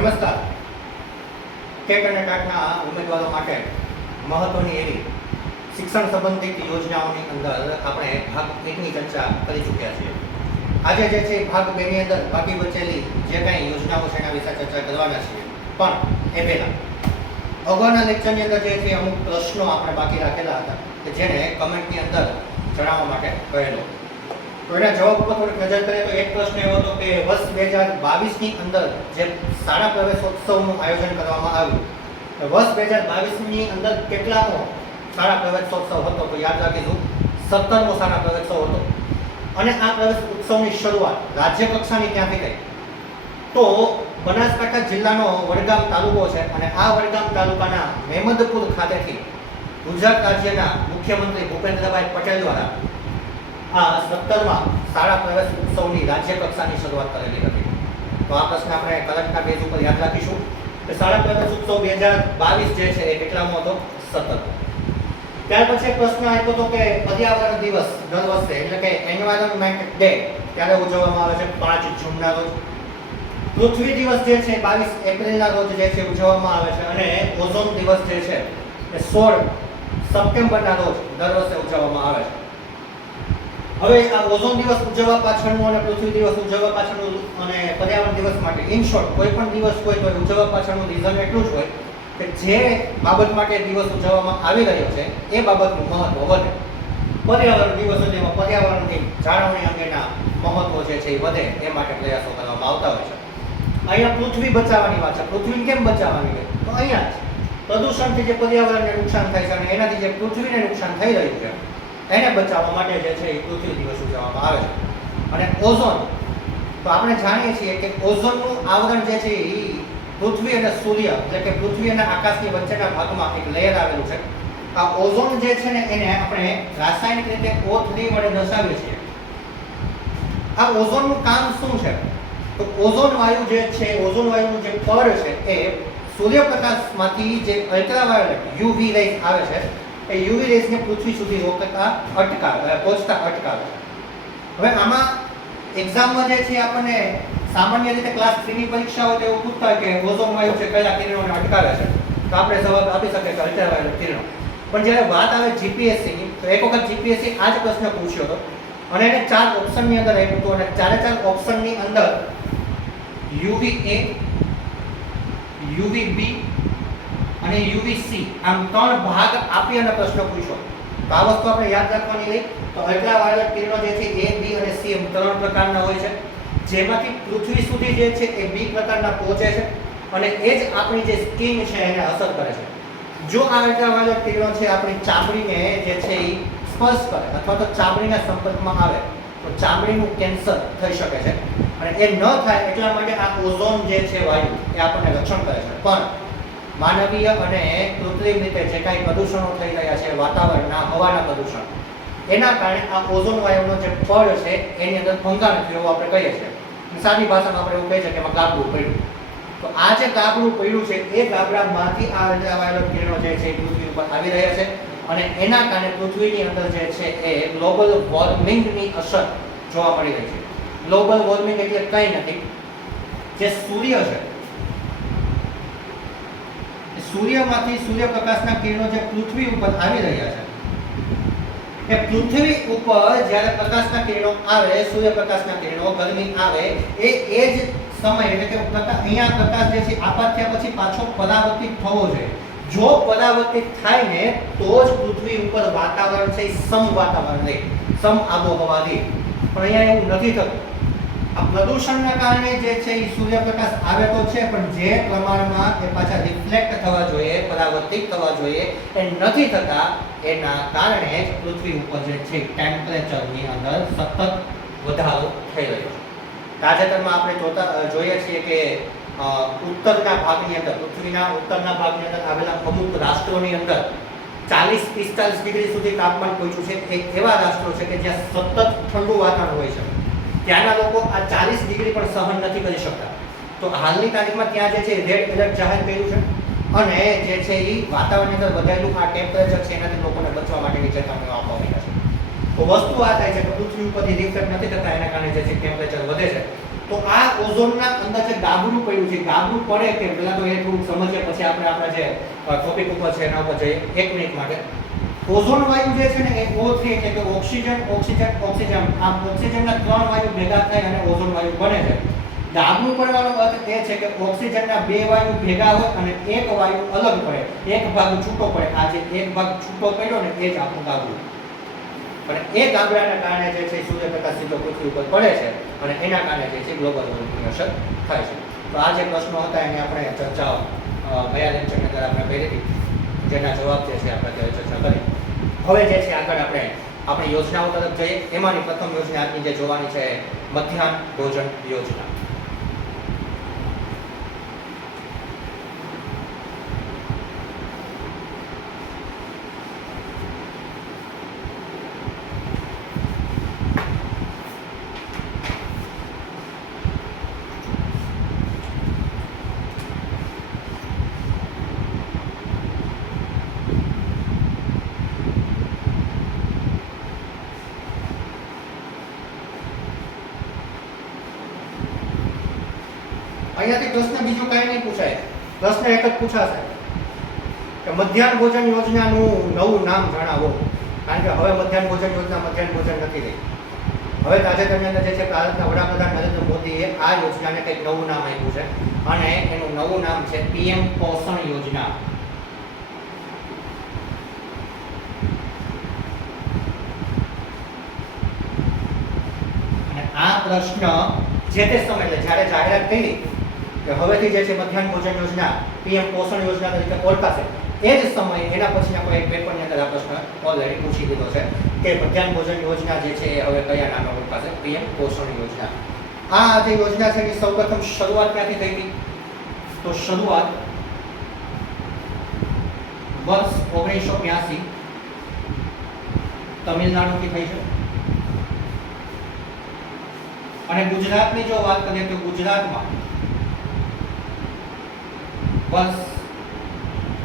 નમસ્કાર. ટેટ અને ટાટના ઉમેદવારો માટે મહત્વની એવી શિક્ષણ સંબંધિત યોજનાઓની અંદર આપણે ભાગ 1ની ચર્ચા કરી ચૂક્યા છીએ. આજે જે છે ભાગ 2ની અંદર બાકી બચેલી જે કાંઈ યોજનાઓ છે એના વિશે ચર્ચા કરવાના છીએ. પણ એ પહેલાં અગાઉના લેક્ચરની અંદર જે છે અમુક પ્રશ્નો આપણે બાકી રાખેલા હતા કે જેને કમેન્ટની અંદર જણાવવા માટે કહેલો. તો એના જવાબ ઉપર થોડીક નજર કરીએ તો એક પ્રશ્ન એવો હતો કે વર્ષ 2022ની અંદર જે શાળા પ્રવેશોત્સવનું આયોજન કરવામાં આવ્યું, વર્ષ 2022ની અંદર કેટલામો શાળા પ્રવેશોત્સવ હતો? તો યાદ રાખીશું 17મો શાળા પ્રવેશોત્સવ હતો. અને આ પ્રવેશ ઉત્સવની શરૂઆત રાજ્ય કક્ષાની ક્યાંથી થઈ? તો બનાસકાંઠા જિલ્લાનો વડગામ તાલુકો છે અને આ વડગામ તાલુકાના મેમદપુર ખાતેથી ગુજરાત રાજ્યના મુખ્યમંત્રી ભૂપેન્દ્રભાઈ પટેલ દ્વારા આ 17મા શાળા પ્રવેશ ઉત્સવની રાજ્ય કક્ષાની શરૂઆત કરેલી હતી. તો આ પ્રશ્ન આપણે કલેક્ટરના પેજ ઉપર યાદ રાખીશું કે શાળા પ્રવેશ ઉત્સવ 2022 જે છે એ કેટલામો હતો? 17. ત્યાર પછી પ્રશ્ન આવ્યો હતો કે પર્યાવરણ દિવસ દર વર્ષે એટલે કે એન્વાયરનમેન્ટ ડે ત્યારે ઉજવવામાં આવે છે 5 જૂનના રોજ. પૃથ્વી દિવસ જે છે 22 એપ્રિલના રોજ જે છે ઉજવવામાં આવે છે અને ઓઝોન દિવસ જે છે એ 16 સપ્ટેમ્બરના રોજ દર વર્ષે ઉજવવામાં આવે છે. હવે આ ઓઝોન દિવસ ઉજવવા પાછળનું અને પૃથ્વી દિવસ ઉજવવા પાછળનું અને પર્યાવરણ દિવસ માટે ઇન શોર્ટ કોઈ પણ દિવસ હોય તો ઉજવવા પાછળનું રીઝન એટલું જ હોય કે જે બાબત માટે દિવસ ઉજવવામાં આવી રહ્યો છે એ બાબતનું મહત્વ વધે. પર્યાવરણ દિવસ જેમાં પર્યાવરણની જાળવણી અંગેના મહત્વ જે છે એ વધે એ માટે પ્રયાસો કરવામાં આવતા હોય છે. અહીંયા પૃથ્વી બચાવવાની વાત છે. પૃથ્વીને કેમ બચાવવાની છે? તો અહીંયા જ પ્રદૂષણથી જે પર્યાવરણને નુકસાન થાય છે અને એનાથી જે પૃથ્વીને નુકસાન થઈ રહ્યું છે એને બચાવવા માટે જે છે એ પૃથ્વી દિવસ ઉજવવામાં આવે છે. અને ઓઝોન, તો આપણે જાણીએ છીએ કે ઓઝોનનું આવરણ જે છે એ પૃથ્વી અને સૂર્ય એટલે કે પૃથ્વી અને આકાશની વચ્ચેના ભાગમાં એક લેયર આવેલું છે. આ ઓઝોન જે છે ને એને આપણે રાસાયણિક રીતે O3 વડે દર્શાવીએ છીએ. આ ઓઝોનનું કામ શું છે? તો ઓઝોન વાયુ જે છે, ઓઝોન વાયુનું જે પડ છે એ સૂર્યપ્રકાશમાંથી જે અલ્ટ્રાવાયોલેટ UV રેઝ આવે છે એ UV રેઝને પૃથ્વી સુધી પહોંચતા અટકાવે છે. હવે આમાં એક્ઝામમાં જે છે આપણને સામાન્ય રીતે ક્લાસ 3 ની પરીક્ષા હોય તો એવું પૂછતા હોય કે ઓઝોન વાયુ છે કયા કિરણોને અટકાવે છે? તો આપણે જવાબ આપી શકીએ કે અલ્ટ્રાવાયોલેટ કિરણો. પણ જ્યારે વાત આવે જીપીએસસીની તો એક વખત જીપીએસસી આ જ પ્રશ્ન પૂછ્યો હતો અને એને 4 ઓપ્શનની અંદર આપ્યું હતું અને 4 ઓપ્શનની અંદર UVA, UVB અને UVC આમ 3 ભાગ આપી અને પ્રશ્ન પૂછ્યો. તો આ વસ્તુ આપણે યાદ રાખવાની રહી. તો અલ્ટ્રાવાયોલેટ કિરણો જે છે A, B અને C એમ 3 પ્રકારના હોય છે, જેમાંથી પૃથ્વી સુધી જે છે એ B પ્રકારના પહોંચે છે અને એ જ આપણી જે સ્કિન છે એને અસર કરે છે. જો આ અલ્ટ્રાવાયોલેટ કિરણો છે આપણી ચામડીને જે છે એ સ્પર્શ કરે અથવા તો ચામડીના સંપર્કમાં આવે તો ચામડીનું કેન્સર થઈ શકે છે અને એ ન થાય એટલા માટે આ ઓઝોન જે છે વાયુ એ આપણને રક્ષણ કરે છે. પણ માનવીય અને કૃત્રિમ રીતે જે કાંઈ પ્રદૂષણો થઈ રહ્યા છે વાતાવરણના, હવાના પ્રદૂષણ, એના કારણે આ ઓઝોન વાયુનો જે પડ છે એની અંદર ભંગાણ થયું એવું આપણે કહીએ છીએ. સાદી ભાષામાં આપણે એવું કહીએ છીએ કે એમાં ગાબડું પડ્યું. તો આ જે ગાબડું પડ્યું છે એ ગાબડામાંથી આ અલ્ટ્રાવાયોલેટ કિરણો જે છે એ પૃથ્વી ઉપર આવી રહ્યા છે અને એના કારણે પૃથ્વીની અંદર જે છે એ ગ્લોબલ વોર્મિંગની અસર જોવા મળી રહી છે. ગ્લોબલ વોર્મિંગ એટલે કંઈ નથી, જે સૂર્ય છે સૂર્યમાંથી સૂર્યપ્રકાશના કિરણો જે પૃથ્વી ઉપર આવી રહ્યા છે એ પૃથ્વી ઉપર જ્યારે પ્રકાશના કિરણો આવે, સૂર્યપ્રકાશના કિરણો ગરમી આવે એ જ સમય એટલે કે અહીંયા પ્રકાશ જે છે આપાત થયા પછી પાછો પરાવર્તિત થવો જોઈએ. જો પરાવર્તિત થાય ને તો જ પૃથ્વી ઉપર વાતાવરણ છે સમ વાતાવરણ રહે, સમ આબોહવા રહે. પણ અહીંયા એવું નથી થતું. આ પ્રદૂષણના કારણે જે છે એ સૂર્યપ્રકાશ આવે તો છે પણ જે પ્રમાણમાં એ પાછા રિફ્લેક્ટ થવા જોઈએ, પરાવર્તિત થવા જોઈએ એ નથી થતા. એના કારણે જ પૃથ્વી ઉપર જે છે ટેમ્પરેચરની અંદર સતત વધારો થઈ રહ્યો છે. તાજેતરમાં આપણે જોઈએ છીએ કે ઉત્તરના ભાગની અંદર, પૃથ્વીના ઉત્તરના ભાગની અંદર આવેલા અમુક રાષ્ટ્રોની અંદર 40-45 ડિગ્રી સુધી તાપમાન પહોંચ્યું છે. એક એવા રાષ્ટ્રો છે કે જ્યાં સતત ઠંડુ વાતાવરણ હોય છે. ત્યાંના લોકો આ 40 ડિગ્રી પણ સહન નથી કરી શકતા. તો હાલની તારીખમાં ત્યાં જે છે રેડ એલર્ટ જાહેર કર્યું છે અને જે છે એ વાતાવરણની અંદર વધેલું આ ટેમ્પરેચર છે એનાથી લોકોને બચવા માટેની ચેતવણીઓ આપવામાં આવી છે. તો વસ્તુ આ થાય છે કે પૃથ્વી ઉપરથી રિફ્લેક્ટ નથી થતા એના કારણે જે છે ટેમ્પરેચર વધે છે તો આ ઓઝોનના અંદર જે ગાબડું પડ્યું છે, ગાબડું પડે કે પહેલા તો એ થોડુંક સમજીએ, પછી આપણે આપણા જે ટોપિક ઉપર છે એના ઉપર જઈએ. 1 મિનિટ માટે. ઓઝોન વાયુ જે છે ને એ O3 એટલે કે ઓક્સિજન ઓક્સિજન ઓક્સિજન, આમ ઓક્સિજનના 3 વાયુ ભેગા થાય અને ઓઝોન વાયુ બને છે. ગાબડું પડવાનો અર્થ એ છે કે ઓક્સિજનના 2 વાયુ ભેગા હોય અને એક વાયુ અલગ પડે, એક ભાગ છૂટો પડે. આ જે એક ભાગ છૂટો પડ્યો ને એ જ આપણું ગાબડું. અને એ ગાબડાના કારણે જે છે સૂર્યપ્રકાશ સીધો પૃથ્વી ઉપર પડે છે અને એના કારણે જે છે ગ્લોબલ વોર્મિંગની અસર થાય છે. તો આ જે પ્રશ્નો હતા એની આપણે ચર્ચાઓ ગયા લેક્ચરની અંદર આપણે કરી હતી, જેના જવાબ જે છે આપણે અત્યારે ચર્ચા કરી. હવે જે છે આગળ આપણે આપણી યોજનાઓ તરફ જઈએ. એમાંની પ્રથમ યોજના આજની જે જોવાની છે મધ્યાહન ભોજન યોજના. અહીંયાથી પ્રશ્ન બીજું કાંઈ નહીં પૂછાય. પ્રશ્ન એક જ પૂછાશે કે મધ્યાહન ભોજન યોજનાનું નવું નામ જણાવો. કારણ કે હવે મધ્યાહન ભોજન યોજના મધ્યાહન ભોજન નથી રહી. હવે તાજેતરની અંદર જે છે ભારતના વડાપ્રધાન નરેન્દ્ર મોદીએ આ યોજનાને કંઈક નવું નામ આપ્યું છે અને એનું નવું નામ છે PM પોષણ યોજના. અને આ પ્રશ્ન જે તે સમયે જ્યારે જાહેરાત કરી કે હવેથી જે છે મધ્યાહન ભોજન યોજના PM પોષણ યોજના તરીકે ઓળખાશે, એ જ સમયે એના પછીના કોઈ એક પેપરની અંદર આ પ્રશ્ન ઓલરેડી પૂછી દીધો છે કે મધ્યાહન ભોજન યોજના જે છે એ હવે કયા નામે ઓળખાશે? PM પોષણ યોજના. આ જે યોજના છે એની સૌપ્રથમ શરૂઆત ક્યાંથી થઈ હતી? તો શરૂઆત વર્ષ 1982 તમિલનાડુથી થઈ છે. અને ગુજરાતની જો વાત કરીએ તો ગુજરાતમાં વર્ષ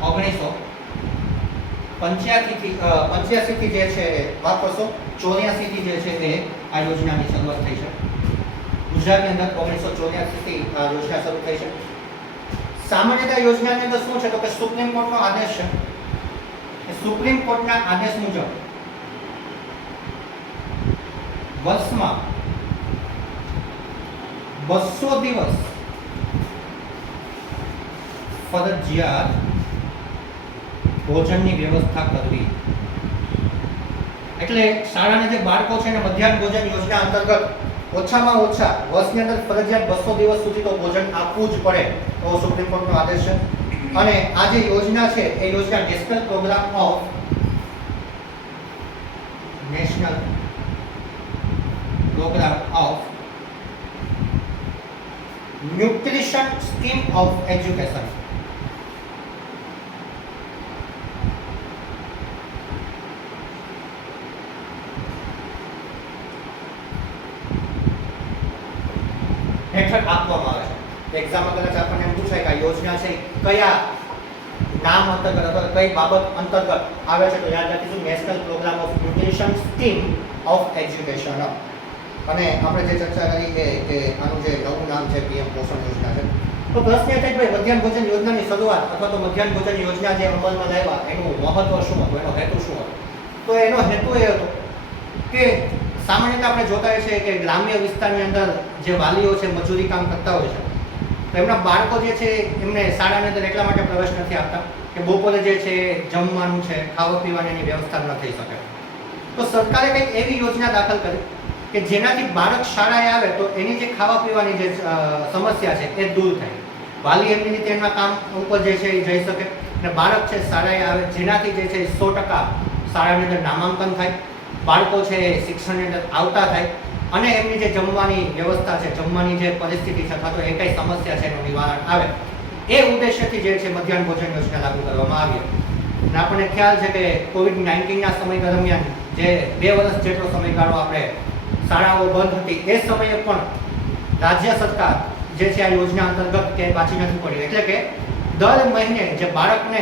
1985 થી જે છે માફ કરશો 84 થી જે છે એ આ યોજનાની શરૂઆત થઈ છે. ગુજરાતની અંદર 1984 થી આ યોજના શરૂ થઈ છે. સામાન્યતઃ યોજનાની અંદર શું છે તો કે સુપ્રીમ કોર્ટનો આદેશ છે. સુપ્રીમ કોર્ટના આદેશ મુજબ વર્ષમાં 200 દિવસ ફરજિયાત ભોજનની વ્યવસ્થા કરવી. એટલે શાળાના જે બાળકો છે ને મધ્યાહન ભોજન યોજના અંતર્ગત ઓછામાં ઓછા વર્ષની અંદર ફરજિયાત 200 દિવસ સુધી તો ભોજન આપવું જ પડે એવો સુપ્રીમ કોર્ટનો આદેશ છે. અને આ જે યોજના છે એ યોજના national programme of nutrition scheme of education. હેઠળ આપવામાં આવે છે. એક્ઝામમાં કદાચ આપણને એમ પૂછાય કે આ યોજના છે કયા નામ અંતર્ગત અથવા કઈ બાબત અંતર્ગત આવે છે, તો યાદ રાખીશું national programme of nutrition scheme of education. અને આપણે જે ચર્ચા કરી કે આનું જે નવું નામ છે PM પોષણ યોજના છે. તો પ્રશ્ન એ થાય કે ભાઈ મધ્યાહન ભોજન યોજનાની શરૂઆત અથવા તો મધ્યાહન ભોજન યોજના જે અમલમાં લાવ્યા એનું મહત્વ શું હતું, એનો હેતુ શું હતો? તો એનો હેતુ એ હતો કે સામાન્યતઃ આપણે જોતા હોઈએ છીએ કે ગ્રામ્ય વિસ્તારની અંદર જે વાલીઓ છે મજૂરી કામ કરતા હોય છે, તો એમના બાળકો જે છે એમને શાળાની અંદર એટલા માટે પ્રવેશ નથી આપતા કે બપોરે જે છે જમવાનું છે, ખાવા પીવાની વ્યવસ્થા ન થઈ શકે. તો સરકારે કંઈક એવી યોજના દાખલ કરી કે જેનાથી બાળક શાળાએ આવે તો એની જે ખાવા પીવાની જે સમસ્યા છે એ દૂર થાય. વાલી એમની રીતે એમના કામ ઉપર જે છે એ જઈ શકે અને બાળક છે શાળાએ આવે, જેનાથી જે છે 100% શાળાની અંદર નામાંકન થાય, બાળકો છે શિક્ષણની અંદર આવતા થાય અને એમની જે જમવાની વ્યવસ્થા છે, જમવાની જે પરિસ્થિતિ છે અથવા તો એ કઈ સમસ્યા છે એનું નિવારણ આવે. એ ઉદ્દેશ્યથી જે છે મધ્યાહન ભોજન યોજના લાગુ કરવામાં આવી. અને આપણને ખ્યાલ છે કે COVID-19ના સમય દરમિયાન જે 2 વર્ષ જેટલો સમયગાળો આપણે શાળાઓ બંધ હતી એ સમયે પણ રાજ્ય સરકાર જે છે આ યોજના અંતર્ગત કે પાછી નથી પડી. એટલે કે દર મહિને જે બાળકને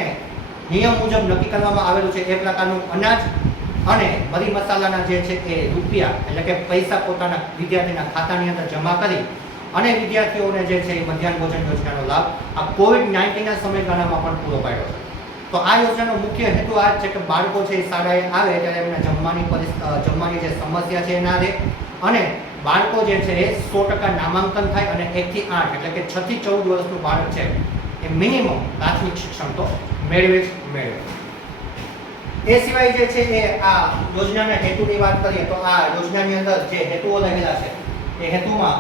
નિયમ મુજબ નક્કી કરવામાં આવેલું છે એ પ્રકારનું અનાજ અને મરી મસાલાના જે છે એ રૂપિયા એટલે કે પૈસા પોતાના વિદ્યાર્થીના ખાતાની અંદર જમા કરી અને વિદ્યાર્થીઓને જે છે એ મધ્યાહન ભોજન યોજનાનો લાભ આ COVID-19ના સમયગાળામાં પણ પૂરો પાડ્યો છે. તો આ યોજનાનો મુખ્ય હેતુ આ છે કે બાળકો છે એ શાળાએ આવે ત્યારે એમને જમવાની જે સમસ્યા છે એના રહે અને બાળકો જે છે એ 100% નામાંકન થાય અને 1 થી 8 એટલે કે 6 થી 14 વર્ષનું બાળક છે એ મિનિમમ પ્રાથમિક શિક્ષણ તો મેળવે જ મેળવે. એ સિવાય જે છે એ આ યોજનાના હેતુની વાત કરીએ તો આ યોજનાની અંદર જે હેતુઓ રહેલા છે એ હેતુમાં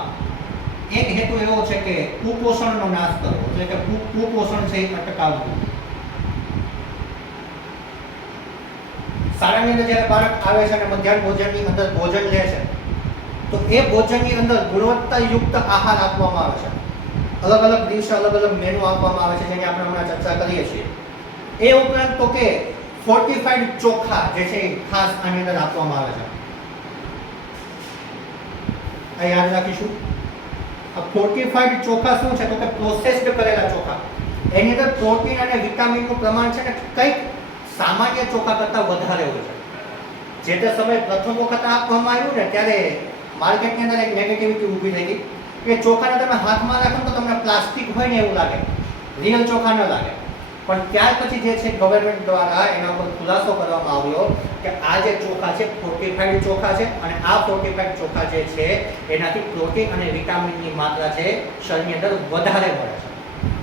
એક હેતુ એવો છે કે કુપોષણનો નાશ કરવો, એટલે કે કુપોષણ છે એ અટકાવવું. શાળાની અંદર જ્યારે બાળક આવે છે અને મધ્યાહન ભોજનની અંદર ભોજન લે છે તો એ ભોજનની અંદર ગુણવત્તાયુક્ત આહાર આપવામાં આવે છે. અલગ અલગ દિવસે અલગ અલગ મેનુ આપવામાં આવે છે જેની આપણે હમણાં ચર્ચા કરીએ છીએ. એ ઉપરાંત તો કે ફોર્ટિફાઈડ ચોખા જે છે એ ખાસ આની અંદર આપવામાં આવે છે. આ યાદ રાખીશું. આ ફોર્ટિફાઈડ ચોખા શું છે તો કે પ્રોસેસ્ડ કરેલા ચોખા. એની અંદર પ્રોટીન અને વિટામિનનું પ્રમાણ છે ને કંઈક સામાન્ય ચોખા કરતાં વધારે હોય છે. જે તે સમયે પ્રથમ વખત આપવામાં આવ્યું ને ત્યારે માર્કેટની અંદર એક નેગેટિવિટી ઊભી થઈ ગઈ કે ચોખાને તમે હાથમાં રાખો તો તમને પ્લાસ્ટિક હોય ને એવું લાગે, રિયલ ચોખા ન લાગે. પણ ત્યાર પછી જે છે ગવર્મેન્ટ દ્વારા એના ઉપર ખુલાસો કરવામાં આવ્યો કે આ જે ચોખા છે ફોર્ટિફાઈડ ચોખા છે અને આ ફોર્ટિફાઈડ ચોખા જે છે એનાથી પ્રોટીન અને વિટામિનની માત્રા છે શરીરની અંદર વધારે મળે છે.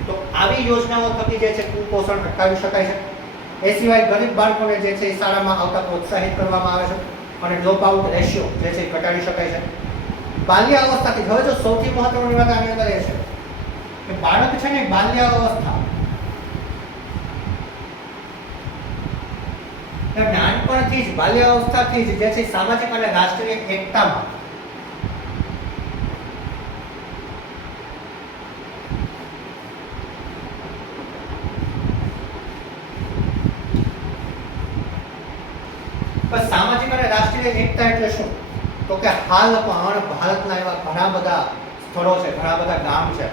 તો આવી યોજનાઓ થકી જે છે કુપોષણ અટકાવી શકાય છે. એ સિવાય ગરીબ બાળકોને જે છે શાળામાં આવતા પ્રોત્સાહિત કરવામાં આવે છે અને ડ્રોપ આઉટ રેશિયો જે છે ઘટાડી શકાય છે. બાલ્યાવસ્થાથી હવે જો સૌથી મહત્વની વાત આની અંદર એ છે કે બાળક છે ને બાલ્યાવસ્થા નાનપણથી જ બાલ્યાવસ્થાથી જ જે છે સામાજિક અને રાષ્ટ્રીય એકતામાં સામાજિક અને રાષ્ટ્રીય એકતા એટલે શું તો કે હાલ પણ ભારતના એવા ઘણા બધા સ્થળો છે, ઘણા બધા ગામ છે,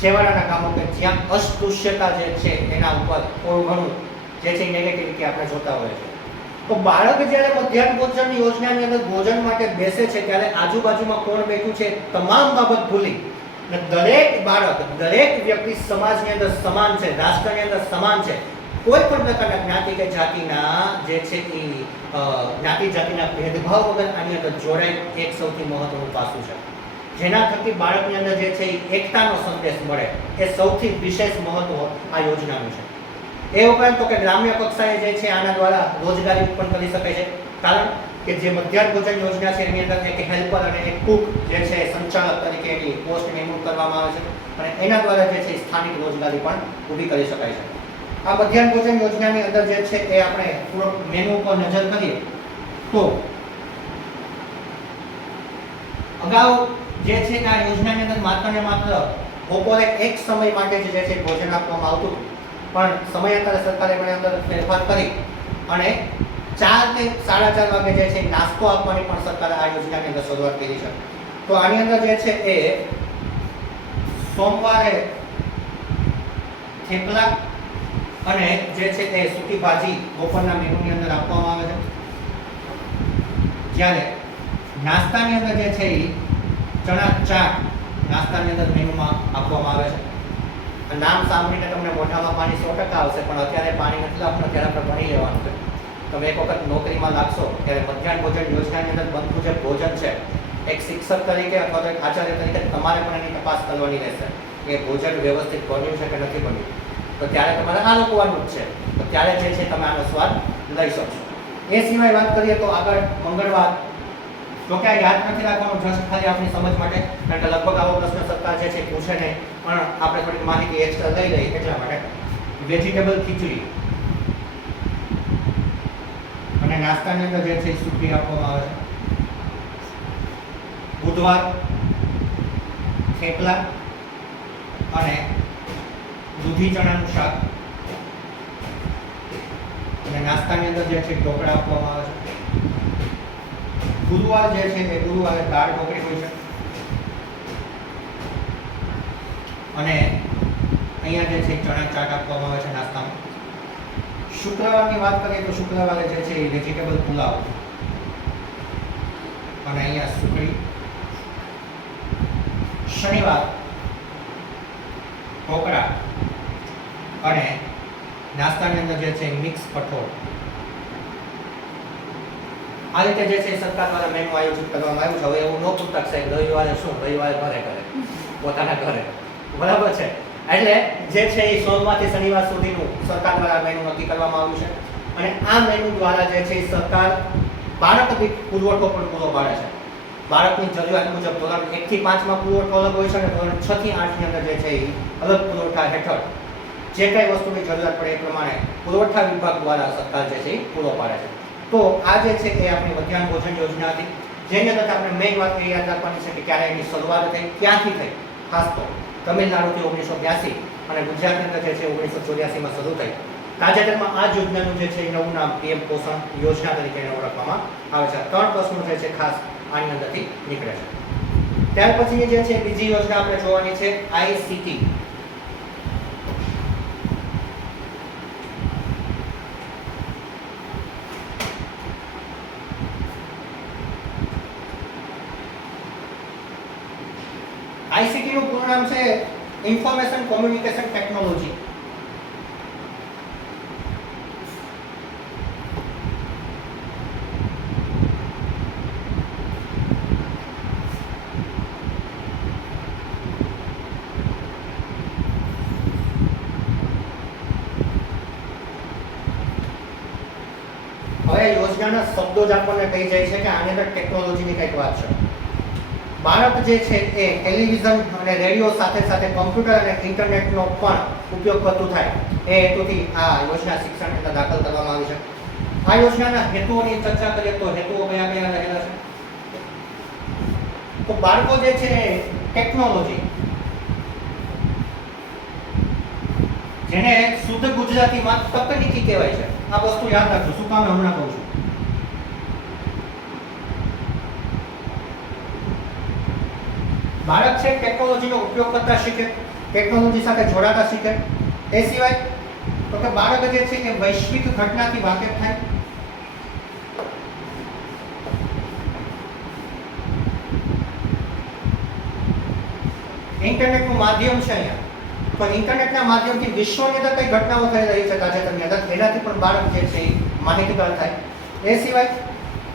છેવાડાના ગામો કે જ્યાં અસ્પૃશ્યતા જે છે એના ઉપર થોડું ઘણું જે છે નેગેટિવિટી આપણે જોતા હોય છે. તો બાળક જ્યારે મધ્યાહન ભોજનની યોજનાની અંદર ભોજન માટે બેસે છે ત્યારે આજુબાજુમાં કોણ બેઠું છે તમામ બાબત ભૂલી અને દરેક બાળક, દરેક વ્યક્તિ સમાજની અંદર સમાન છે, રાષ્ટ્રની અંદર સમાન છે. કોઈ પણ પ્રકારના જ્ઞાતિ કે જાતિના જે છે એ જ્ઞાતિ જાતિના ભેદભાવ વગર આની અંદર જોડાય એક સૌથી મહત્વનું પાસું છે. જેના થકી બાળકની અંદર જે છે એ એકતાનો સંદેશ મળે એ સૌથી વિશેષ મહત્વ આ યોજનાનું છે. એ ઉપરાંત તો કે ગ્રામ્ય કક્ષાએ જે છે આના દ્વારા રોજગારી ઉત્પન્ન કરી શકાય છે. કારણ કે જે મધ્યાહન ભોજન યોજના છે એની અંદર એક હેલ્પર અને એક કુક જે છે સંચાલક તરીકે એની પોસ્ટ નિમણૂક કરવામાં આવે છે અને એના દ્વારા જે છે સ્થાનિક રોજગારી પણ ઊભી કરી શકાય છે. આ મધ્યાહન ભોજન યોજનાની અંદર જે છે એ આપણે થોડોક મેનુ ઉપર નજર કરીએ તો અગાઉ જે છે આ યોજનાની અંદર માત્ર ને માત્ર બપોરે એક સમય માટે જે છે ભોજન આપવામાં આવતું હતું. પણ સમયાંતરે સરકારે એની અંદર ફેરફાર કરી અને 4 થી 4:30 વાગે જે છે નાસ્તો આપવાની પણ સરકારે આ યોજનાની અંદર શરૂઆત કરી છે. તો આની અંદર જે છે એ સોમવારે થેપલા અને જે છે તે સૂકી ભાજી બપોરના મેનુની અંદર આપવામાં આવે છે. જ્યારે નાસ્તાની અંદર જે છે એ ચણા ચાટ નાસ્તાની અંદર મેનુમાં આપવામાં આવે છે. નામ સાંભળીને તમને મોઢામાં પાણી 100% આવશે, પણ અત્યારે પાણી નથી લાગતું, ત્યારે આપણે ભણી લેવાનું છે. તમે એક વખત નોકરીમાં લાગશો ત્યારે મધ્યાહન ભોજન યોજનાની અંદર બનતું જે ભોજન છે એક શિક્ષક તરીકે અથવા તો એક આચાર્ય તરીકે તમારે પણ એની તપાસ કરવાની રહેશે કે ભોજન વ્યવસ્થિત બન્યું છે કે નથી બન્યું. તો ત્યારે તમારે આ લખવાનું જ છે. તો ત્યારે જે છે તમે આનો સ્વાદ લઈ શકશો. એ સિવાય વાત કરીએ તો આગળ મંગળવાર, તો કે આ યાદ નથી રાખવાનું, જસ્ટ ખાલી આપણી સમજ માટે, કારણ કે લગભગ આવો પ્રશ્ન સરકાર જે છે પૂછે નહીં, પણ આપણે થોડીક માહિતી એક્સ્ટ્રા લઈ લઈએ એટલા માટે. વેજીટેબલ ખીચડી અને નાસ્તાની અંદર જે છે સૂકી આપવામાં આવે છે. બુધવાર થેપલા અને દૂધી ચણાનું શાક અને નાસ્તાની અંદર જે છે ઢોકળા આપવામાં આવે છે. ગુરુવાર જે છે એ ગુરુવારે દાળ ઢોકળી હોય છે અને અહીંયા જે છે ચણા ચાટ આપવામાં આવે છે નાસ્તામાં. શુક્રવારની વાત કરીએ તો શુક્રવારે જે છે એ વેજીટેબલ પુલાવ અને અહીંયા સુખડી. શનિવાર, ઢોકળા અને નાસ્તાની અંદર જે છે મિક્સ કઠોળ, આ રીતે જે છે સરકાર દ્વારા મેનુ આયોજિત કરવામાં આવ્યું છે. હવે એવું ન પૂછતા કે સાહેબ રવિવારે શું, રવિવારે ઘરે કરે પોતાના ઘરે, બરાબર છે. એટલે જે છે એ સોમવારથી શનિવાર સુધીનું સરકાર દ્વારા મેનુ નક્કી કરવામાં આવ્યું છે અને આ મેનુ દ્વારા જે છે સરકાર બાળક દીઠ પુરવઠો પણ પૂરો પાડે છે. બાળકની જરૂરિયાત મુજબ ધોરણ 1 થી 5 માં પુરવઠો અલગ હોય છે અને ધોરણ 6 થી 8 ની અંદર જે છે એ અલગ પુરવઠા હેઠળ જે કઈ વસ્તુની જરૂરિયાત પડે એ પ્રમાણે પુરવઠા વિભાગ દ્વારા સરકાર જે છે એ પૂરો પાડે છે. તો આ જે છે એ આપણી મધ્યાહન ભોજન યોજના હતી, જેની અંદર આપણે મેઇન વાત એ યાદ રાખવાની છે કે ક્યારે એની શરૂઆત થઈ, ક્યાંથી થઈ. ખાસ તો તમિલનાડુથી 1982 અને ગુજરાતની અંદર જે છે 1984 માં શરૂ થઈ. તાજેતરમાં આ યોજનાનું જે છે નવું નામ પીએમ પોષણ યોજના તરીકે ઓળખવામાં આવે છે. 3 પ્રશ્નો જે છે ખાસ આની અંદરથી નીકળે છે. ત્યાર પછીની જે છે બીજી યોજના આપણે જોવાની છે આઈસીટી. આઈસીટી નું પૂરું નામ છે ઇન્ફોર્મેશન કોમ્યુનિકેશન ટેકનોલોજી. હવે યોજનાના શબ્દો જ આપણને કહી જાય છે કે આની અંદર ટેકનોલોજીની કંઈક વાત છે. બાળક જે છે એ ટેલિવિઝન અને રેડિયો સાથે સાથે કમ્પ્યુટર અને ઇન્ટરનેટનો પણ ઉપયોગ કરતું થાય એ હેતુથી આ યોજના શિક્ષણ અંદર દાખલ કરવામાં આવી છે. આ યોજનાના હેતુઓની ચર્ચા કરીએ તો હેતુઓ કયા કયા રહેલા છે? તો બાળકો જે છે ટેકનોલોજી, જેને શુદ્ધ ગુજરાતીમાં તકનીકી કહેવાય છે. આ વસ્તુ યાદ રાખજો, શું કામ હમણાં કહું છું. બાળક છે ટેકનોલોજીનો ઉપયોગ કરતા શીખે, ટેકનોલોજી સાથે જોડાતા શીખે. એ સિવાય તો કે બાળક જે છે એ વૈશ્વિક ઘટનાથી વાકેફ થાય. ઇન્ટરનેટનું માધ્યમ છે અહીંયા, તો ઇન્ટરનેટના માધ્યમથી વિશ્વની અંદર કઈ ઘટનાઓ થઈ રહી છે તાજેતરની અંદર, એનાથી પણ બાળક જે છે એ માહિતગાર થાય. એ સિવાય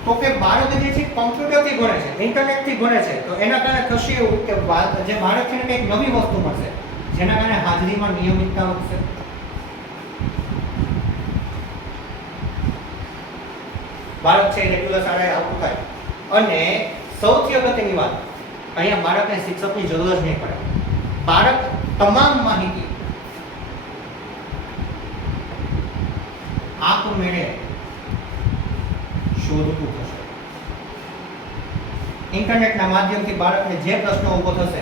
તો કે બાળક જે છે કમ્પ્યુટરથી ભણે છે, ઇન્ટરનેટથી ભણે છે, તો એના કારણે થશે એવું કે જે બાળક છે ને કંઈક નવી વસ્તુ મળશે, જેના કારણે હાજરીમાં નિયમિતતા વધશે. બાળક છે રેગ્યુલર શાળાએ આવતું થાય અને સૌથી અગત્યની વાત, અહીંયા બાળકને શિક્ષકની જરૂર જ નહીં પડે. બાળક તમામ માહિતી આપમેળે શોધતું થશે. ઇન્ટરનેટના માધ્યમથી બાળકને જે પ્રશ્ન ઊભો થશે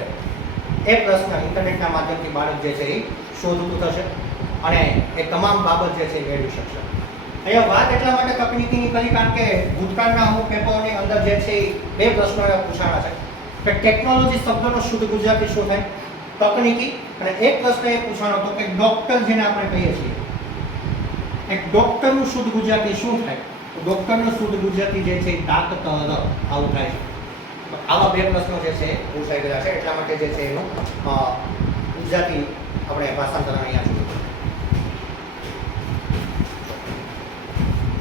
એ પ્રશ્ન ઇન્ટરનેટના માધ્યમથી બાળક જે છે એ શોધતું થશે અને એ તમામ બાબત જે છે એ મેળવી શકશે. અહીંયા વાત એટલા માટે તકનીકીની કરી કારણ કે ભૂતકાળના અમુક પેપરોની અંદર જે છે એ 2 પ્રશ્નો એવા પૂછાણા છે કે ટેકનોલોજી શબ્દનો શુદ્ધ ગુજરાતી શું થાય, તકનીકી. અને એક પ્રશ્ન એ પૂછવાનો હતો કે ડોક્ટર જેને આપણે કહીએ છીએ, એક ડોક્ટરનું શુદ્ધ ગુજરાતી શું થાય? તો ડોક્ટરનું શુદ્ધ ગુજરાતી જે છે ડાક્ટર આવું થાય છે. તો આવા 2 પ્રશ્નો જે છે પૂછાઈ ગયા છે, એટલા માટે જે છે એનું ગુજરાતી આપણે ભાષાંતર અહીંયા જોયું.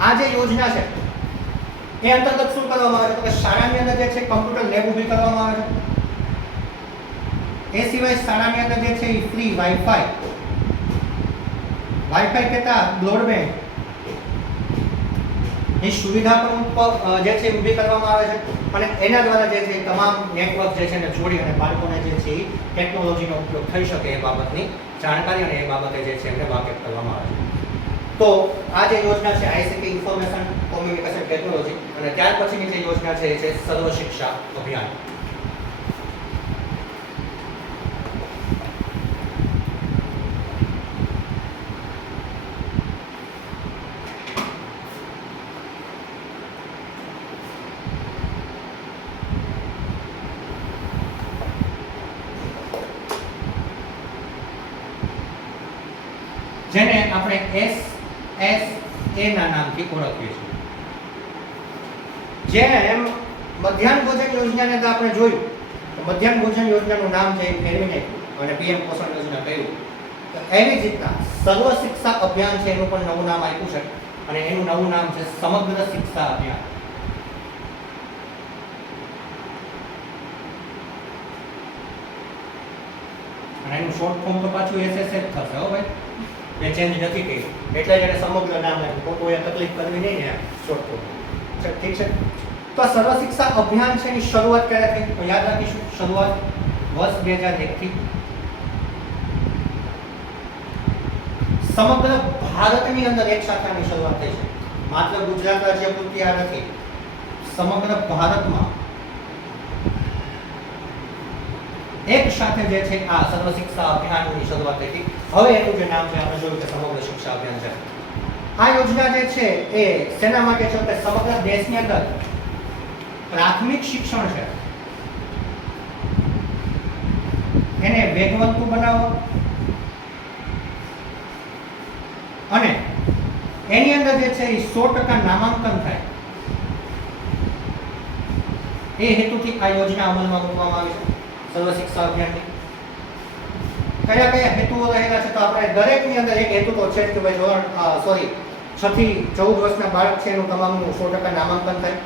આ જે યોજના છે એ અંતર્ગત શું કરવામાં આવે છે? તો કે શાળાની અંદર જે છે કમ્પ્યુટર લેબ ઊભી કરવામાં આવે છે. એ સિવાય શાળાની અંદર જે છે એ ફ્રી વાઈફાઈ કહેતા બ્રોડબેન્ડ ની સુવિધા પણ જે છે ઊભી કરવામાં આવે છે અને એના દ્વારા જે છે તમામ નેટવર્ક જે છે ને જોડી અને બાળકોને જે છે એ ટેકનોલોજીનો ઉપયોગ થઈ શકે એ બાબતની જાણકારી અને એ બાબતે જે છે એમને વાકેફ કરવામાં આવે છે. તો આ જે યોજના છે આઈસીટી ઇન્ફોર્મેશન કોમ્યુનિકેશન ટેકનોલોજી, અને ત્યાર પછીની જે યોજના છે એ છે સર્વ શિક્ષા અભિયાન. જેને આપણે SSA ના નામથી ઓળખીએ છીએ. જેમ મધ્યાહન ભોજન યોજનાને તો આપણે જોયું તો મધ્યાહન ભોજન યોજનાનું નામ છે એ ફેરવી નાખ્યું અને પીએમ પોષણ યોજના કહ્યું. તો એવી જ રીતના સર્વ શિક્ષા અભિયાન છે એનું પણ નવું નામ આપ્યું છે અને એનું નવું નામ છે સમગ્ર શિક્ષા અભિયાન. અને એનું શોર્ટ ફોર્મ તો પાછું એસએસ જ થશે. હો ભાઈ, એ ચેન્જ નથી કર્યું એટલે જ એને સમગ્ર નામ આપ્યું. ખોટું એ તકલીફ કરવી નહીં ને શોર્ટ ફોર્મ. ઠીક છે. તો સર્વ શિક્ષા અભિયાન છે એની શરૂઆત ક્યારે થઈ? તો યાદ રાખીશું, શરૂઆત વર્ષ 2001 થી. સમગ્ર ભારતની અંદર એક સાથે આની શરૂઆત થઈ છે. માત્ર ગુજરાત રાજ્ય પૂરતી આ નથી, સમગ્ર ભારતમાં એક સાથે જે છે આ સર્વ શિક્ષા અભિયાનની શરૂઆત થઈ હતી. હવે એનું જે નામ છે આપણે જોયું કે સમગ્ર શિક્ષા અભિયાન છે. આ યોજના જે છે એ શેના માટે છે? કે સમગ્ર દેશની અંદર પ્રાથમિક શિક્ષણ છે એને વેગવંતું બનાવવા અને એની અંદર જે છે એ 100% નામાંકન થાય એ હેતુથી આ યોજના અમલમાં મૂકવામાં આવી છે સર્વ શિક્ષા અભિયાનની. કયા કયા હેતુઓ રહેલા છે? તો આપણે દરેકની અંદર એક હેતુ તો છે કે ભાઈ 6 થી 14 વર્ષના બાળક છે એનું તમામનું 100% નામાંકન થાય.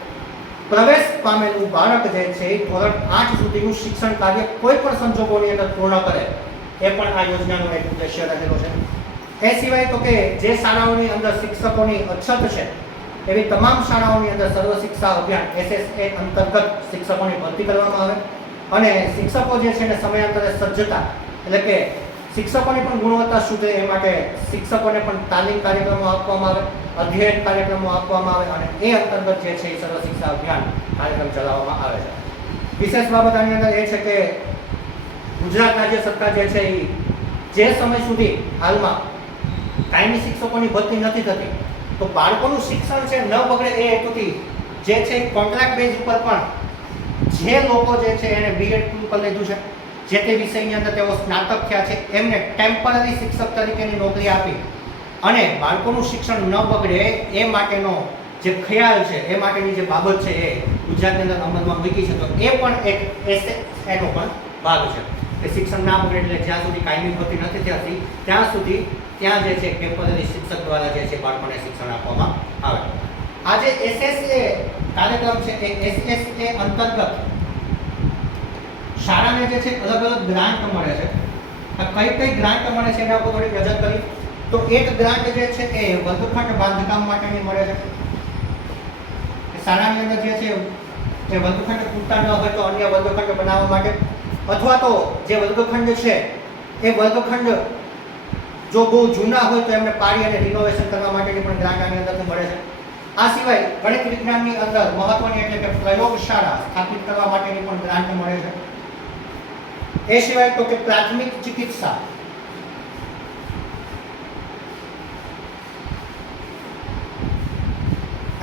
પ્રવેશ પામેલું બાળક જે છે એ ધોરણ 8 સુધીનું શિક્ષણ કાર્ય કોઈ પણ સંજોગોની અંદર પૂર્ણ કરે એ પણ આ યોજનાનો એક ઉદ્દેશ્ય રહેલો છે. એ સિવાય તો કે જે શાળાઓની અંદર શિક્ષકોની અછત છે એવી તમામ શાળાઓની અંદર સર્વ શિક્ષા અભિયાન SSA અંતર્ગત શિક્ષકોની ભરતી કરવામાં આવે અને શિક્ષકો જે છે એને સમયાંતરે સજ્જતા એટલે કે શિક્ષકોની પણ ગુણવત્તા સુધરે એ માટે શિક્ષકોને પણ તાલીમ કાર્યક્રમો આપવામાં આવે, અધ્યયન કાર્યક્રમો આપવામાં આવે અને એ અંતર્ગત જે છે એ સર્વ શિક્ષા અભિયાન કાર્યક્રમ ચલાવવામાં આવે છે. વિશેષ બાબત આની અંદર એ છે કે ગુજરાત રાજ્ય સરકાર જે છે એ જે સમય સુધી હાલમાં કાયમી શિક્ષકોની ભરતી નથી થતી તો બાળકોનું શિક્ષણ છે ન બગડે એ હેતુથી જે છે કોન્ટ્રાક્ટ બેઝ ઉપર પણ જે લોકો જે છે એને બીએડ પૂરું કરી લીધું છે, જે તે વિષયની અંદર તેઓ સ્નાતક થયા છે એમને ટેમ્પરરી શિક્ષક તરીકેની નોકરી આપી અને બાળકોનું શિક્ષણ ન બગડે એ માટેનો જે ખ્યાલ છે એ માટેની જે બાબત છે એ ગુજરાતની અંદર અમલમાં મૂકી છે. તો એ પણ એક એનો પણ ભાગ છે કે શિક્ષણ ના બગડે એટલે જ્યાં સુધી કાયમી ભરતી નથી થતી ત્યાં સુધી ત્યાં જે છે ટેમ્પરરી શિક્ષક દ્વારા જે છે બાળકોને શિક્ષણ આપવામાં આવે. આ જે SSA કાર્યક્રમ છે એ SSA અંતર્ગત શાળાને જે છે અલગ અલગ ગ્રાન્ટ મળે છે. આ કઈ ગ્રાન્ટ મળે છે એના ઉપર થોડી નજર કરી તો એક ગ્રાન્ટ જે છે એ વર્ગખંડ બાંધકામ માટેની મળે છે. શાળાની અંદર જે છે એ વર્ગખંડ પૂરતા ન હોય તો અન્ય વર્ગખંડ બનાવવા માટે અથવા તો જે વર્ગખંડ છે એ વર્ગખંડ જો બહુ જૂના હોય તો એમને પાડી અને રિનોવેશન કરવા માટેની પણ ગ્રાન્ટ આની અંદરથી મળે છે. આ સિવાય ગણિત વિજ્ઞાનની અંદર મહત્વની એટલે કે પ્રયોગશાળા સ્થાપિત કરવા માટેની પણ ગ્રાન્ટ મળે છે. એ સિવાય તો કે પ્રાથમિક ચિકિત્સા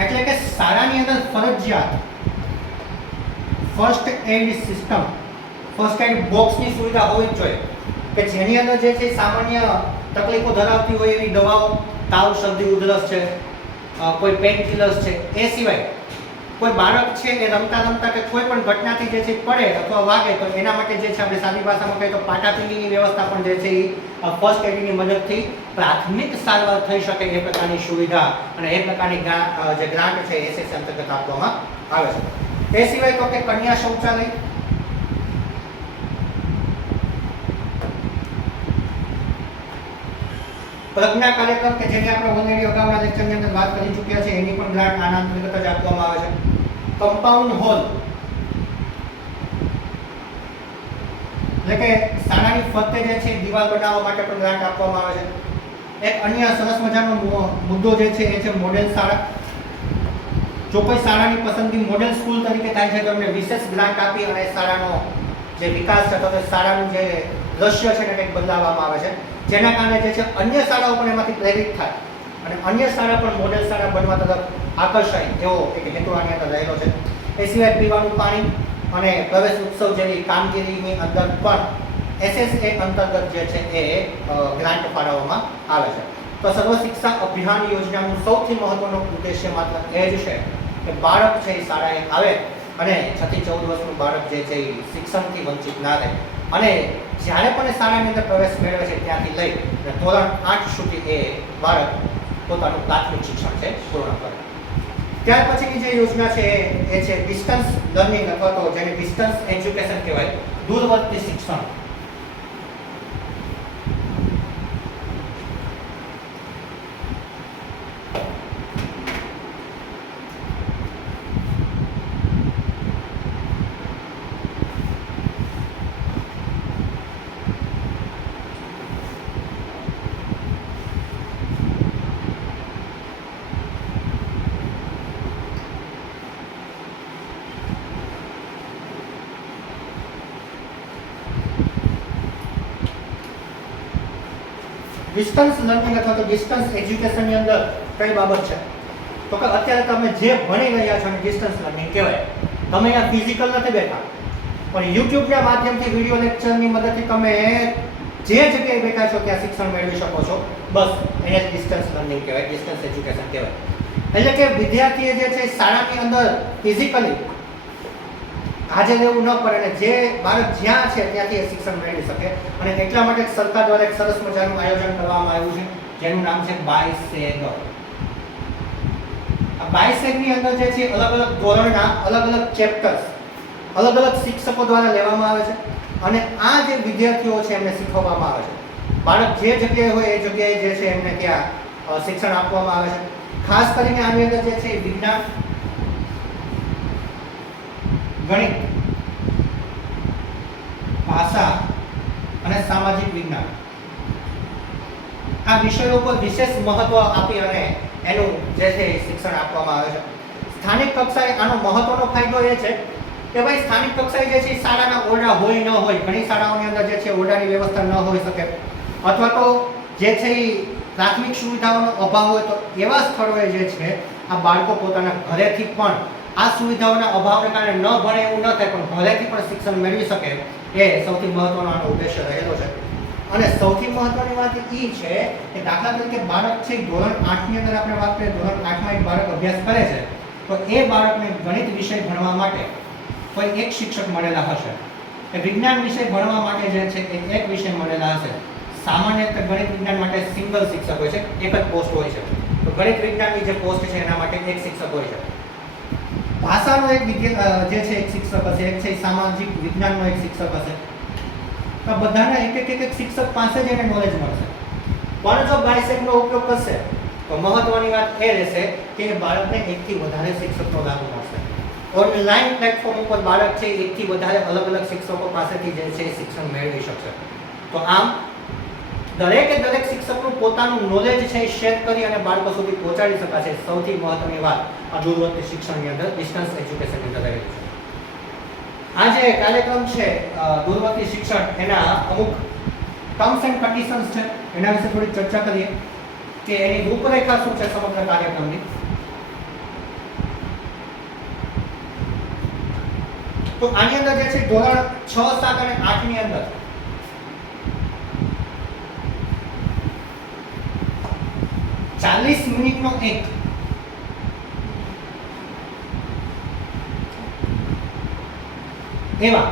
એટલે કે શાળાની અંદર ફરજિયાત first aid system, first aid બોક્સની સુવિધા હોવી જ જોઈએ કે જેની અંદર જે છે સામાન્ય તકલીફો ધરાવતી હોય એવી દવાઓ, તાવ, શરદી, ઉધરસ છે, કોઈ પેઇન કિલર્સ છે. એ સિવાય કોઈ બાળક છે એ રમતા કે કોઈ પણ ઘટનાથી જે છે પડે અથવા વાગે તો એના માટે જે છે આપણે સાદી ભાષામાં કહીએ તો પાટાપિંડીની વ્યવસ્થા પણ જે છે એ ફર્સ્ટ એડની મદદથી પ્રાથમિક સારવાર થઈ શકે એ પ્રકારની સુવિધા અને એ પ્રકારની જે ગ્રાન્ટ છે SSA અંતર્ગત આપવામાં આવે છે. એ સિવાય તો કે કન્યા શૌચાલય, પ્રજ્ઞા કાર્યક્રમ કે જેની આપણે ઓલરેડી અગાઉના લેક્ચરની અંદર વાત કરી ચૂક્યા છે એની પણ ગ્રાન્ટ આના અંતર્ગત જ આપવામાં આવે છે. કમ્પાઉન્ડ હોલ એટલે કે શાળાની ફરતે જે છે દિવાલ બનાવવા માટે પણ ગ્રાન્ટ આપવામાં આવે છે. એક અન્ય સરસ મજાનો મુદ્દો જે છે એ છે મોડેલ શાળા. જો કોઈ શાળાની પસંદગી મોડેલ સ્કૂલ તરીકે થાય છે તો એમને વિશેષ ગ્રાન્ટ આપી અને શાળાનો જે વિકાસ છે તો શાળાનું જે દ્રશ્ય છે એને કંઈક બદલાવવામાં આવે છે જેના કારણે જે છે અન્ય શાળાઓ પણ એમાંથી પ્રેરિત થાય અને અન્ય શાળા પણ મોડેલ શાળા બનવા તરફ આકર્ષાય એવો એક હેતુ આની અંદર રહેલો છે. એ સિવાય પીવાનું પાણી અને પ્રવેશ ઉત્સવ જેવી કામગીરીની અંદર પણ SSA અંતર્ગત જે છે એ ગ્રાન્ટ ફાળવવામાં આવે છે. તો સર્વ શિક્ષા અભિયાન યોજનાનું સૌથી મહત્વનો ઉદ્દેશ્ય માત્ર એ જ છે કે બાળક છે એ શાળાએ આવે અને 6 થી 14 વર્ષનું બાળક જે છે એ શિક્ષણથી વંચિત ના રહે અને જ્યારે પણ એ શાળાની અંદર પ્રવેશ મેળવે છે ત્યાંથી લઈ અને ધોરણ 8 સુધી એ બાળક પોતાનું પ્રાથમિક શિક્ષણ છે પૂર્ણ કરે. ત્યાર પછીની જે યોજના છે એ છે ડિસ્ટન્સ લર્નિંગ અથવા તો જેને ડિસ્ટન્સ એજ્યુકેશન કહેવાય, દૂરવર્તી શિક્ષણ. ડિસ્ટન્સ લર્નિંગ અથવા તો ડિસ્ટન્સ એજ્યુકેશનની અંદર કઈ બાબત છે તો કે અત્યારે તમે જે ભણી રહ્યા છો એને ડિસ્ટન્સ લર્નિંગ કહેવાય. તમે અહીંયા ફિઝિકલ નથી બેઠા પણ યુટ્યુબના માધ્યમથી વિડીયો લેક્ચરની મદદથી તમે જે જગ્યાએ બેઠા છો ત્યાં શિક્ષણ મેળવી શકો છો. બસ અહીંયા ડિસ્ટન્સ લર્નિંગ કહેવાય, ડિસ્ટન્સ એજ્યુકેશન કહેવાય. એટલે કે વિદ્યાર્થીએ જે છે શાળાની અંદર ફિઝિકલી હાજર રહેવું ન પડે અને જે બાળક જ્યાં છે ત્યાંથી એ શિક્ષણ મેળવી શકે અને એટલા માટે સરકાર દ્વારા એક સરસ મજાનું આયોજન કરવામાં આવ્યું છે જેનું નામ છે બાયસેગ. આ બાયસેગની અંદર જે છે અલગ અલગ ધોરણના અલગ અલગ ચેપ્ટર્સ અલગ અલગ શિક્ષકો દ્વારા લેવામાં આવે છે અને આ જે વિદ્યાર્થીઓ છે એમને શીખવવામાં આવે છે. બાળક જે જગ્યાએ હોય એ જગ્યાએ જે છે એમને ત્યાં શિક્ષણ આપવામાં આવે છે. ખાસ કરીને આની અંદર જે છે વિજ્ઞાન, ગણિત, ભાષા અને સામાજિક વિજ્ઞાન આ વિષયો પર વિશેષ મહત્વ આપી અને એનું જે છે શિક્ષણ આપવામાં આવે છે. સ્થાનિક કક્ષાએ આનો મહત્વનો ફાયદો એ છે કે ભાઈ સ્થાનિક કક્ષાએ જે છે શાળાના ઓરડા હોય ન હોય, ઘણી શાળાઓની અંદર જે છે ઓરડાની વ્યવસ્થા ન હોઈ શકે અથવા તો જે છે પ્રાથમિક સુવિધાઓનો અભાવ હોય તો એવા સ્થળોએ જે છે આ બાળકો પોતાના ઘરેથી પણ આ સુવિધાઓના અભાવને કારણે ન ભણે એવું ન થાય પણ ઘરેથી પણ શિક્ષણ મેળવી શકે એ સૌથી મહત્વનો આનો ઉદ્દેશ્ય રહેલો છે. અને સૌથી મહત્વની વાત એ છે કે દાખલા તરીકે બાળક છે ધોરણ 8 ની અંદર આપણે વાત કરીએ, ધોરણ 8 માં એક બાળક અભ્યાસ કરે છે તો એ બાળકને ગણિત વિષય ભણવા માટે કોઈ એક શિક્ષક મળેલા હશે, એ વિજ્ઞાન વિષય ભણવા માટે જે છે એ એક વિષય મળેલા હશે. સામાન્ય રીતે ગણિત વિજ્ઞાન માટે સિંગલ શિક્ષક હોય છે, એક જ પોસ્ટ હોય છે. તો ગણિત વિજ્ઞાનની જે પોસ્ટ છે એના માટે એક શિક્ષક હોય છે. ભાષાનો એક જે છે એક શિક્ષક હશે, એક છે સામાજિક વિજ્ઞાનનો એક શિક્ષક હશે. તો બધાના એક શિક્ષક પાસે જ એને નોલેજ મળશે. પણ જો બાયસેગનો ઉપયોગ કરશે તો મહત્વની વાત એ રહેશે કે બાળકને એકથી વધારે શિક્ષકનો લાભ મળશે. ઓનલાઈન પ્લેટફોર્મ ઉપર બાળક છે એકથી વધારે અલગ અલગ શિક્ષકો પાસેથી જે છે શિક્ષણ મેળવી શકશે. તો આમ દરેકે દરેક શિક્ષકનું પોતાનું નોલેજ છે શેર કરી અને બાળકો સુધી પહોંચાડી શકાશે. સૌથી મહત્વની વાત આ દૂરવર્તી શિક્ષણની અંદર, ડિસ્ટન્સ એજ્યુકેશનની અંદર રહેલી છે. આ જે કાર્યક્રમ છે દૂરવર્તી શિક્ષણ એના અમુક ટર્મ્સ એન્ડ કન્ડિશન્સ છે એના વિશે થોડી ચર્ચા કરીએ કે એની રૂપરેખા શું છે સમગ્ર કાર્યક્રમની. તો આની અંદર જે છે ધોરણ 6, 7 અને 8 ની અંદર 40 મિનિટનો એક એવા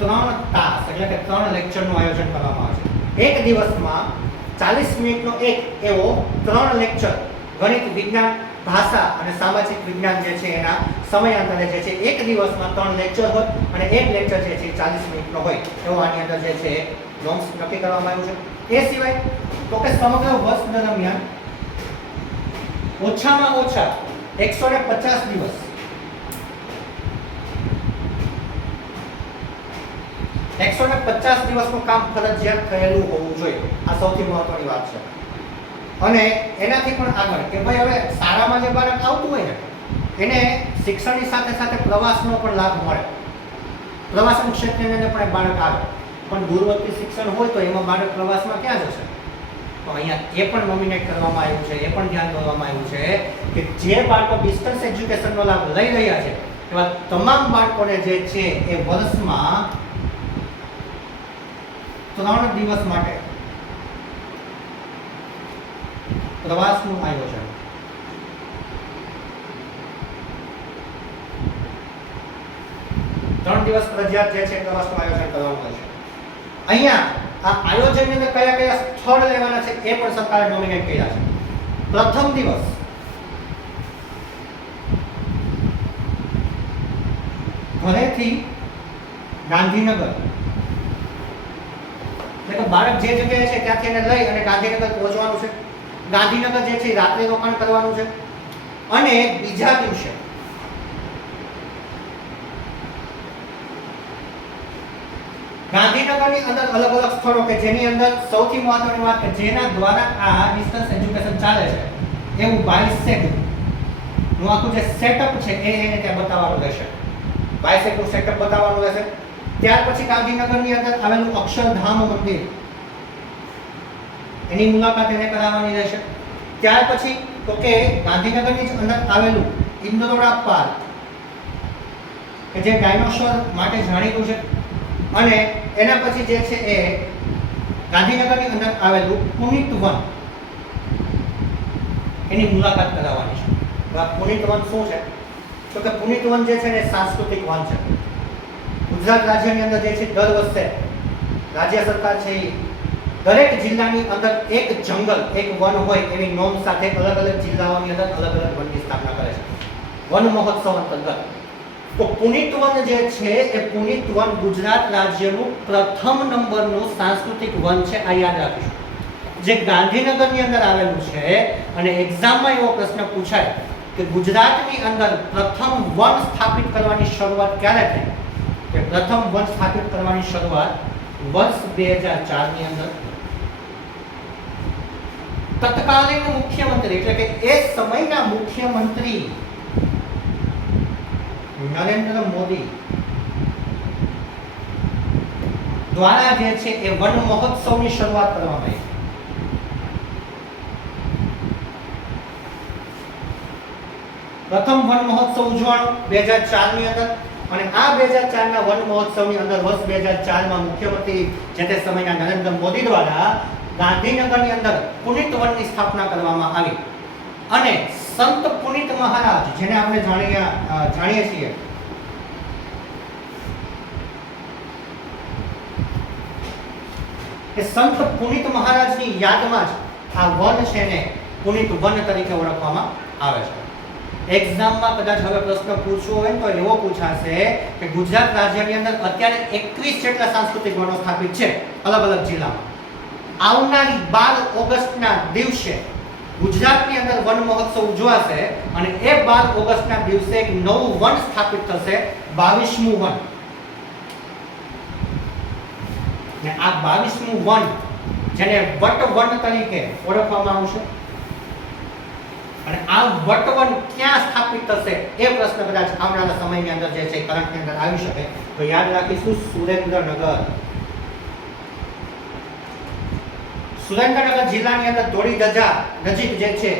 3 તાસ એટલે કે 3 લેક્ચરનું આયોજન કરવામાં આવે છે. એક દિવસમાં 40 મિનિટનો એક એવો 3 લેક્ચર ગણિત, વિજ્ઞાન, ભાષા અને સામાજિક વિજ્ઞાન જે છે એના સમયાંતરે જે છે એક દિવસમાં 3 લેક્ચર હોય અને એક લેક્ચર જે છે 40 મિનિટનો હોય એવો આની અંદર જે છે નોમ્સ નક્કી કરવામાં આવ્યું છે. એ સિવાય તો કે સમગ્ર વર્ષ દરમિયાન ઓછામાં ઓછા 150 દિવસ 150 દિવસનું કામ ફરજિયાત થયેલું હોવું જોઈએ. આ સૌથી મહત્વની વાત છે. અને એનાથી પણ આગળ કે ભાઈ હવે શાળામાં જે બાળક આવતું હોય ને એને શિક્ષણની સાથે સાથે પ્રવાસનો પણ લાભ મળે. પ્રવાસન ક્ષેત્રની અંદર પણ બાળક આવે પણ દૂરવર્તી શિક્ષણ હોય તો એમાં બાળક પ્રવાસમાં ક્યાં જશે? તો અહીંયા એ પણ નોમિનેટ કરવામાં આવ્યું છે, એ પણ ધ્યાન દોરવામાં આવ્યું છે કે જે બાળકો ડિસ્ટન્સ એજ્યુકેશનનો લાભ લઈ રહ્યા છે એવા તમામ બાળકોને જે છે એ વર્ષમાં 3 દિવસ માટે પ્રવાસનું આયોજન 3 દિવસ ફરજિયાત જે છે પ્રવાસનું આયોજન કરવાનું હોય છે. અહીંયા આ આયોજનની અંદર કયા કયા સ્થળ લેવાના છે એ પણ સરકારે નોમિનેટ કર્યા છે. પ્રથમ દિવસ ઘરેથી ગાંધીનગર, એટલે કે બાળક જે જગ્યાએ છે ત્યાંથી એને લઈ અને ગાંધીનગર પહોંચવાનું છે. ગાંધીનગર જે છે રાત્રે રોકાણ કરવાનું છે. અને બીજા દિવસે ગાંધીનગરની અંદર અલગ અલગ સ્થળો કે જેની અંદર સૌથી મહત્વની વાત કે જેના દ્વારા આ ડિસ્ટન્સ એજ્યુકેશન ચાલે છે એવું બાયસેગ નું આખું જે સેટઅપ છે એને ત્યાં બતાવવાનું રહેશે. બાયસેગ નું સેટઅપ બતાવવાનું રહેશે. ત્યાર પછી ગાંધીનગરની અંદર આવેલું અક્ષરધામ મંદિર એની મુલાકાત એને કરાવવાની રહેશે. ત્યાર પછી તો કે ગાંધીનગરની જ અંદર આવેલું ઇન્દ્રોડા પાર્ક કે જે ડાયનોસોર માટે જાણીતું છે. અને એના પછી જે છે એ ગાંધીનગરની અંદર આવેલું પુનિત વન એની મુલાકાત કરાવવાની છે. પુનિત વન શું છે તો કે પુનિત વન જે છે ને સાંસ્કૃતિક વન છે. ગુજરાત રાજ્યની અંદર જે છે દર વર્ષે રાજ્ય સરકાર છે એ દરેક જિલ્લાની અંદર એક જંગલ એક વન હોય એવી નોંધ સાથે અલગ અલગ જિલ્લાઓની અંદર અલગ અલગ વનની સ્થાપના કરે છે વન મહોત્સવ અંતર્ગત. તો પુનિત વન જે છે એ પુનિત વન ગુજરાત રાજ્યનું પ્રથમ નંબરનું સાંસ્કૃતિક વન છે. આ યાદ રાખીશું. જે ગાંધીનગરની અંદર આવેલું છે અને એક્ઝામમાં એવો પ્રશ્ન પૂછાય કે ગુજરાતની અંદર પ્રથમ વન સ્થાપિત કરવાની શરૂઆત ક્યારે થઈ? કે પ્રથમ વન સ્થાપિત કરવાની શરૂઆત વર્ષ 2004 ની અંદર તત્કાલીન મુખ્યમંત્રી એટલે કે એ સમયના મુખ્યમંત્રી નરેન્દ્ર મોદી દ્વારા જે છે એ વન મહોત્સવની શરૂઆત કરવામાં આવી. પ્રથમ વન મહોત્સવ ઉજવણો 2004 ની અંદર અને આ 2004 ના વન મહોત્સવની અંદર વર્ષ 2004 માં મુખ્યમંત્રી જે તે સમયના નરેન્દ્ર મોદી દ્વારા ગાંધીનગરની અંદર પુનિત વનની સ્થાપના કરવામાં આવી. અને સંત પુનિત મહારાજ જેને આપણે જાણીએ છીએ કે સંત પુનિત મહારાજની યાદમાં જ આ વન છે ને પુનિત વન તરીકે ઓળખવામાં આવે છે. એક્ઝામમાં કદાચ હવે પ્રશ્ન પૂછવો હોય તો એવો પૂછાશે કે ગુજરાત રાજ્યની અંદર અત્યારે 21 જેટલા સાંસ્કૃતિક વનો સ્થાપિત છે અલગ અલગ જિલ્લામાં. આવનારી 12 ઓગસ્ટના દિવસે ગુજરાતની અંદર વન મહોત્સવ ઉજવાશે અને એ 12 ઓગસ્ટના દિવસે એક નવું વન સ્થાપિત થશે 22મું વન. ને આ 22મું વન જેને વટ વન તરીકે ઓળખવામાં આવશે અને આ વટવન ક્યાં સ્થાપિત થશે એ પ્રશ્ન કદાચ આવનારા સમયની અંદર જે છે કરંટની અંદર આવી શકે તો યાદ રાખીશું સુરેન્દ્રનગર જિલ્લાની અંદર ધોળી ધજા નજીક જે છે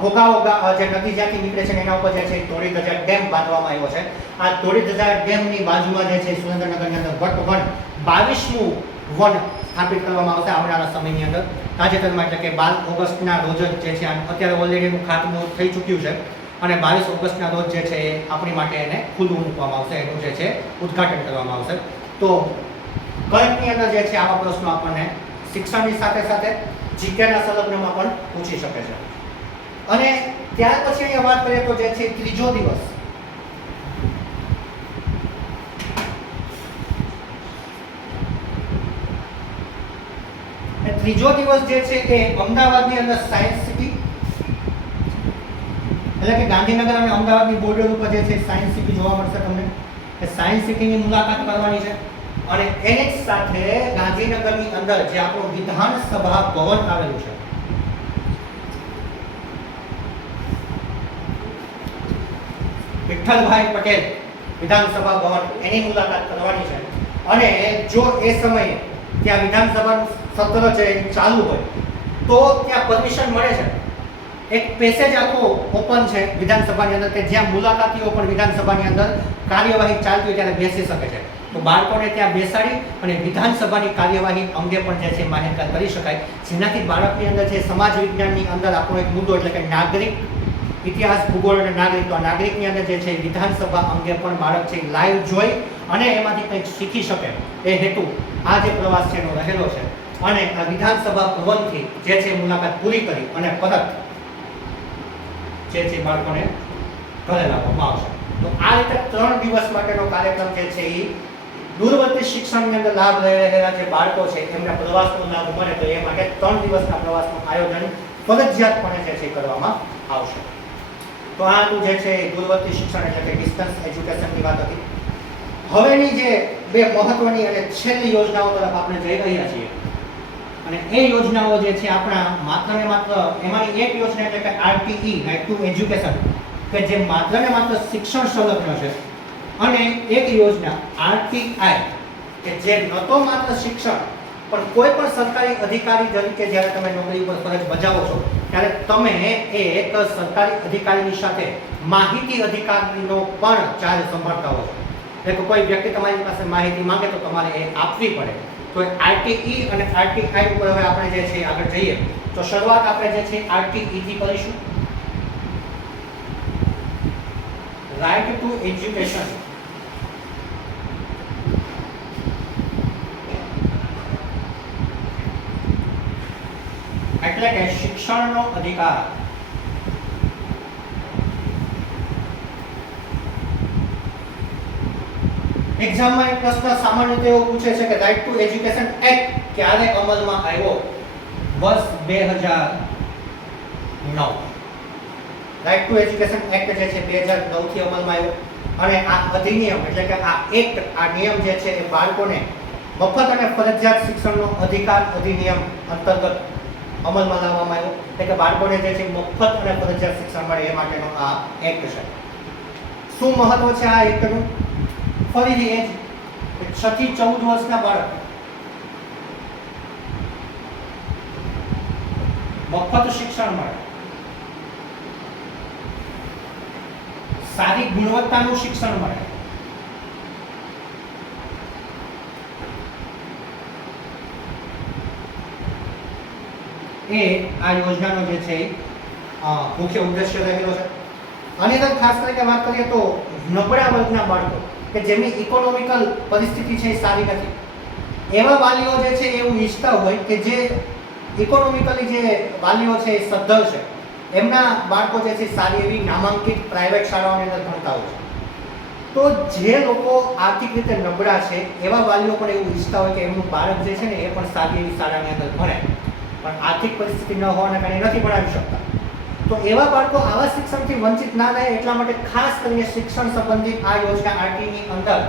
ભોગાવોગા જે નદી જ્યાંથી નીકળે છે એના ઉપર જે છે ધોળી ધજા ડેમ બાંધવામાં આવ્યો છે. આ ધોળી ધજા ડેમની બાજુમાં જે છે સુરેન્દ્રનગરની અંદર વટવન 22મું વન સ્થાપિત કરવામાં આવશે આવનારા સમયની અંદર. તાજેતરમાં એટલે કે 12 ઓગસ્ટના રોજ જ જે છે અત્યારે ઓલરેડી એનું ખાતમુહૂર્ત થઈ ચૂક્યું છે અને 22 ઓગસ્ટના રોજ જે છે એ આપણી માટે એને ખુલ્લું મૂકવામાં આવશે. એનું જે છે ઉદ્ઘાટન કરવામાં આવશે. તો કરંટની અંદર જે છે આવા પ્રશ્નો આપણને શિક્ષણની સાથે સાથે જીકેના સંલગ્નમાં પણ પૂછી શકે છે. અને ત્યાર પછી અહીંયા વાત કરીએ તો જે છે ત્રીજો દિવસ જે છે એ અમદાવાદની અંદર સાયન્સ સિટી એટલે કે ગાંધીનગર અને અમદાવાદની બોર્ડર ઉપર જે છે સાયન્સ સિટી જોવા મળશે તમને. એ સાયન્સ સિટીની મુલાકાત કરવાની છે અને એની જ સાથે ગાંધીનગરની અંદર જે આપણું વિધાનસભા ભવન આવેલું છે વિઠ્ઠલભાઈ પટેલ વિધાનસભા ભવન એની મુલાકાત કરવાની છે. અને જો એ સમયે ત્યાં વિધાનસભાનું સત્ર છે ચાલુ હોય તો ત્યાં પરમિશન મળે છે. એક પેસેજ આખો ઓપન છે વિધાનસભાની અંદર કે જ્યાં મુલાકાતીઓ પણ વિધાનસભાની અંદર કાર્યવાહી ચાલતી હોય ત્યારે બેસી શકે છે. તો બાળકોને ત્યાં બેસાડી અને વિધાનસભાની કાર્યવાહી અંગે પણ જે છે માહિતગાર કરી શકાય જેનાથી બાળકની અંદર છે સમાજ વિજ્ઞાનની અંદર આપણો એક મુદ્દો એટલે કે નાગરિક ઇતિહાસ, ભૂગોળ અને નાગરિક. તો નાગરિકની અંદર જે છે વિધાનસભા અંગે પણ બાળક છે લાઈવ જોઈ અને એમાંથી કંઈક શીખી શકે એ હેતુ આ જે પ્રવાસ છે એનો રહેલો છે. અને આ વિધાનસભા ભવનથી જે છે મુલાકાત પૂરી કરી અને પરત જે છે બાળકોને ઘરે લાવવામાં આવશે. તો આ રીતે 3 દિવસ માટેનો કાર્યક્રમ જે છે એ દૂરવર્તી શિક્ષણની અંદર લાભ લઈ રહેલા જે બાળકો છે એમને પ્રવાસનો લાભ મળે, તો એ માટે 3 દિવસના પ્રવાસનું આયોજન ફરજિયાતપણે જે છે કરવામાં આવશે. તો આ જે છે દૂરવર્તી શિક્ષણ એટલે કે ડિસ્ટન્સ એજ્યુકેશનની વાત હતી. હવેની જે બે મહત્વની અને છેલ્લી યોજનાઓ તરફ આપણે જઈ રહ્યા છીએ અને એ યોજનાઓ જે છે આપણા માત્ર ને માત્ર એમાંની એક યોજના એટલે કે RTE રાઇટ ટુ એજ્યુકેશન કે જે માત્ર ને માત્ર શિક્ષણ સંલગ્ન છે, અને એક યોજના RTI કે જે ન તો માત્ર શિક્ષણ પણ કોઈ પણ સરકારી અધિકારી તરીકે જ્યારે તમે નોકરી ઉપર ફરજ બજાવો છો ત્યારે તમે એક સરકારી અધિકારીની સાથે માહિતી અધિકારીનો પણ ચાર્જ સંભાળતા હો છો. એટલે કોઈ વ્યક્તિ તમારી પાસે માહિતી માંગે તો તમારે એ આપવી પડે. તો RTE અને RTI ઉપર હવે આપણે જે છે આગળ જઈએ તો શરૂઆત આપણે જે છે RTE થી કરીશું. Right to education. એટલે કે શિક્ષણનો અધિકાર. એક્ઝામમાં એક પ્રશ્ન સામાન્ય રીતે એવો પૂછે છે કે રાઇટ ટુ એજ્યુકેશન એક્ટ ક્યારે અમલમાં આવ્યો? વર્ષ 2009. રાઇટ ટુ એજ્યુકેશન એક્ટ જે છે 2009 થી અમલમાં આવ્યો અને આ અધિનિયમ એટલે કે આ એક્ટ, આ નિયમ જે છે એ બાળકોને મફત અને ફરજિયાત શિક્ષણનો અધિકાર અધિનિયમ અંતર્ગત અમલમાં લાવવામાં આવ્યો. એટલે કે બાળકોને જે છે મફત અને ફરજિયાત શિક્ષણ મળે એ માટેનો આ એક્ટ છે. શું મહત્વ છે આ એક્ટનું? ફરીથી એ જ 6 થી 14 વર્ષના બાળક મફત શિક્ષણ મળે, સારી ગુણવત્તાનું શિક્ષણ મળે, એ આ યોજનાનો જે છે મુખ્ય ઉદ્દેશ્ય રહેલો છે. આની અંદર ખાસ કરીને વાત કરીએ તો નબળા વર્ગના બાળકો કે જેમની ઇકોનોમિકલ પરિસ્થિતિ છે એ સારી નથી, એવા વાલીઓ જે છે એવું ઈચ્છતા હોય કે જે ઇકોનોમિકલી જે વાલીઓ છે એ સદ્ધર છે, એમના બાળકો જે છે સારી એવી નામાંકિત પ્રાઇવેટ શાળાઓની અંદર ભણતા હોય છે. તો જે લોકો આર્થિક રીતે નબળા છે એવા વાલીઓ પણ એવું ઈચ્છતા હોય કે એમનું બાળક જે છે ને એ પણ સારી એવી શાળાની અંદર ભણે, પણ આર્થિક પરિસ્થિતિ ન હોવાના કારણે નથી ભણાવી શકતા. તો એવા બાળકો આવા શિક્ષણથી વંચિત ના રહે એટલા માટે ખાસ કરીને શિક્ષણ સંબંધિત આ યોજના RTE ની અંદર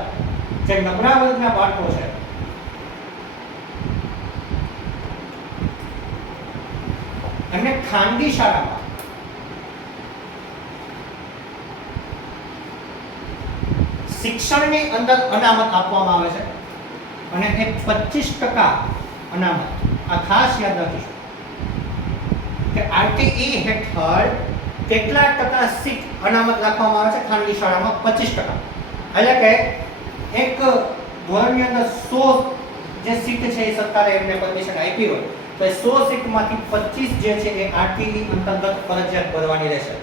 જે નબળા વર્ગના બાળકો છે એમને ખાનગી શાળામાં શિક્ષણની અંદર અનામત આપવામાં આવે છે અને એ 25% અનામત. આ ખાસ યાદ રાખીશું કે RTE હેઠળ કેટલા ટકા સીટ અનામત રાખવામાં આવે છે ખાનગી શાળામાં? 25%. એટલે કે એક ધોરણની અંદર 100 જે સીટ છે એ સરકારે એમને પરમિશન આપી હોય તો એ 100 સીટમાંથી 25 જે છે એ RTE અંતર્ગત ફરજિયાત ભરવાની રહેશે.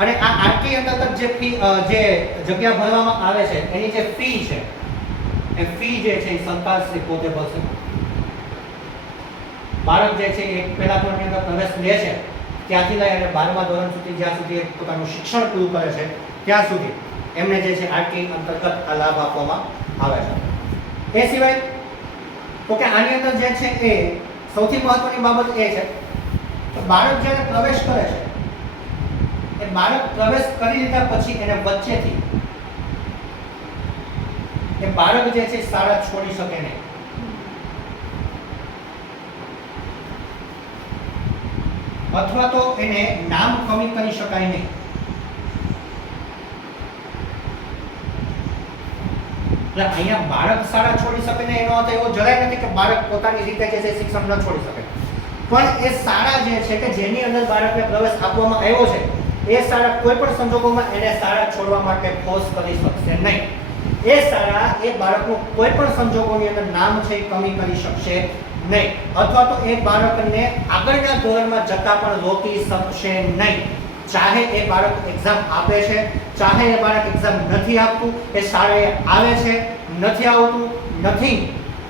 અને આ RTE અંતર્ગત જે જગ્યા ભરવામાં આવે છે એની જે ફી છે એ ફી જે છે એ સરકાર શ્રી પોતે ભરશે. બાળક જે છે એ પહેલા ધોરણની અંદર પ્રવેશ લે છે ત્યાંથી લઈ અને 12મા ધોરણ સુધી જ્યાં સુધી પોતાનું શિક્ષણ પૂરું કરે છે ત્યાં સુધી એમને જે છે RTE અંતર્ગત આ લાભ આપવામાં આવે છે. એ સિવાય તો કે આની અંદર જે છે એ સૌથી મહત્વની બાબત એ છે કે બાળક જ્યારે પ્રવેશ કરે છે એ બાળક પ્રવેશ કરી લીધા પછી એને વચ્ચેથી એ બાળક જે છે શાળા છોડી શકે નહીં. અથવા તો એને નામ કમી કરી શકાય નહીં. એટલે અહીંયા બાળક શાળા છોડી શકે ને એનો અર્થ એવો જરાય નથી કે બાળક પોતાની રીતે જે છે શિક્ષણ ન છોડી શકે, પણ એ શાળા જે છે કે જેની અંદર બાળકને પ્રવેશ આપવામાં આવ્યો છે એ શાળા કોઈ પણ સંજોગોમાં એને શાળા છોડવા માટે ફોર્સ કરી શકશે નહીં. એ શાળા એ બાળકનું કોઈ પણ સંજોગોની અંદર નામ છે કમી કરી શકશે નહીં, અથવા તો એ બાળકને આગળના ધોરણમાં જતા પણ રોકી શકશે નહીં. ચાહે એ બાળક એક્ઝામ આપે છે, ચાહે એ બાળક એક્ઝામ નથી આપતું, એ શાળાએ આવે છે, નથી આવતું, નથી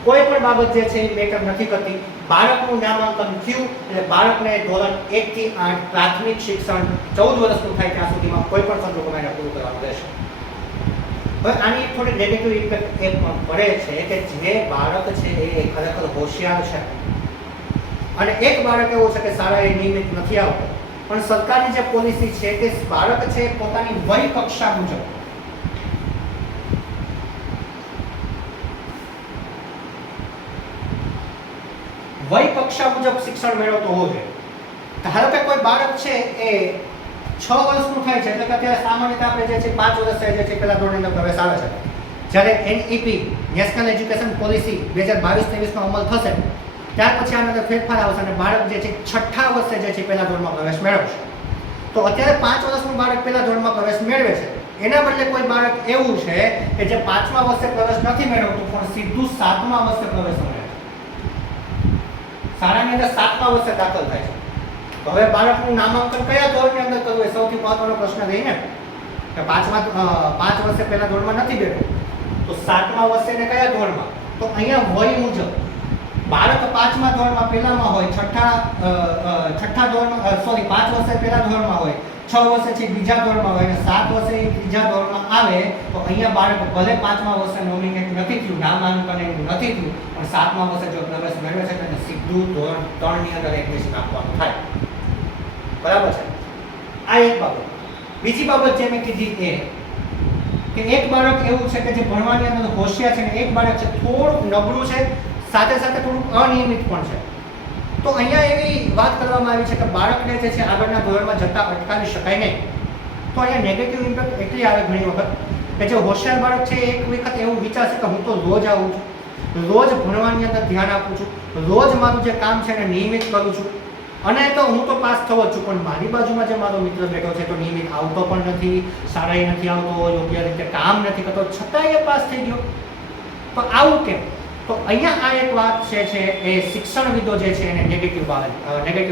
કોઈ પણ બાબત જે છે એ મેટર નથી કરતી. બાળકનું નામાંકન થયું એટલે બાળકને ધોરણ 1 થી 8 પ્રાથમિક શિક્ષણ 14 વર્ષનું થાય ત્યાં સુધીમાં કોઈ પણ સંજોગોમાં એને પૂરું કરવાનું રહેશે. હવે આની થોડી નેગેટિવ ઇમ્પેક્ટ એ પણ પડે છે કે જે બાળક છે એ ખરેખર હોશિયાર છે અને એક બાળક એવું છે કે શાળાએ નિયમિત નથી આવતું, પણ સરકારની જે પોલિસી છે કે બાળક છે પોતાની વય કક્ષા મુજબ શિક્ષણ મેળવતો હોવો જોઈએ. ધારો કે કોઈ બાળક છે એ 6 વર્ષનું થાય છે એટલે કે અત્યારે સામાન્યતઃ આપણે જે છે 5 વર્ષ થાય છે પહેલા ધોરણની અંદર પ્રવેશ આવે છે. જ્યારે એનઈપી નેશનલ એજ્યુકેશન પોલિસી 2022-23 નો અમલ થશે ત્યાર પછી આના અંદર ફેરફાર આવશે અને બાળક જે છે 6ઠા વર્ષે જે છે પહેલા ધોરણમાં પ્રવેશ મેળવશે. તો અત્યારે 5 વર્ષનું બાળક પહેલા ધોરણમાં પ્રવેશ મેળવે છે, એના બદલે કોઈ બાળક એવું છે કે જે 5મા વર્ષે પ્રવેશ નથી મેળવતું પણ સીધું 7મા વર્ષે પ્રવેશ મેળવે છે, શાળાની અંદર 7મા વર્ષે દાખલ થાય છે. તો હવે બાળકનું નામાંકન કયા ધોરણની અંદર કરવું એ સૌથી મહત્વનો પ્રશ્ન રહે ને કે 5 વર્ષે પહેલા ધોરણમાં નથી બેઠો તો 7મા વર્ષે ને કયા ધોરણમાં? તો અહીંયા વય મુજબ બાળક 5મા ધોરણમાં પહેલામાં હોય, છઠ્ઠા ધોરણમાં 5 વર્ષે પહેલા ધોરણમાં હોય, 6 વર્ષે છે બીજા ધોરણમાં હોય અને 7 વર્ષે ત્રીજા ધોરણમાં આવે તો અહીંયા બાળક ભલે 5મા વર્ષે નોમિનેટ નથી થયું, નામાંકન એનું નથી થયું, પણ 7મા વર્ષે જો પ્રવેશ મેળવે છે તો સીધું ધોરણ 3 ની અંદર એડમિશન આપવાનું થાય. બરાબર છે? આ એક બાબત. બીજી બાબત જે મેં કીધી એ કે એક બાળક એવું છે કે જે ભણવાની અંદર હોશિયાર છે અને એક બાળક છે થોડુંક નબળું છે, સાથે સાથે થોડુંક અનિયમિત પણ છે. તો અહીંયા એવી વાત કરવામાં આવી છે કે બાળકને જે છે આગળના ધોરણમાં જતા અટકાવી શકાય નહીં. તો અહીંયા નેગેટિવ ઇમ્પેક્ટ એટલી આવે ઘણી વખત કે જે હોશિયાર બાળક છે એક વખત એવું વિચારશે કે હું તો રોજ આવું છું, રોજ ભણવાની અંદર ધ્યાન આપું છું, રોજ મારું જે કામ છે એને નિયમિત કરું છું અને તો હું તો પાસ થવો જ છું, પણ મારી બાજુમાં જે મારો મિત્ર બેઠો છે તો નિયમિત આવતો પણ નથી, શાળાએ નથી આવતો, યોગ્ય રીતે કામ નથી કરતો, છતાંય પાસ થઈ ગયો. તો આવું કેમ? તો અહીંયા આ એક વાત છે એ શિક્ષણવિદો જે છે એને નેગેટિવ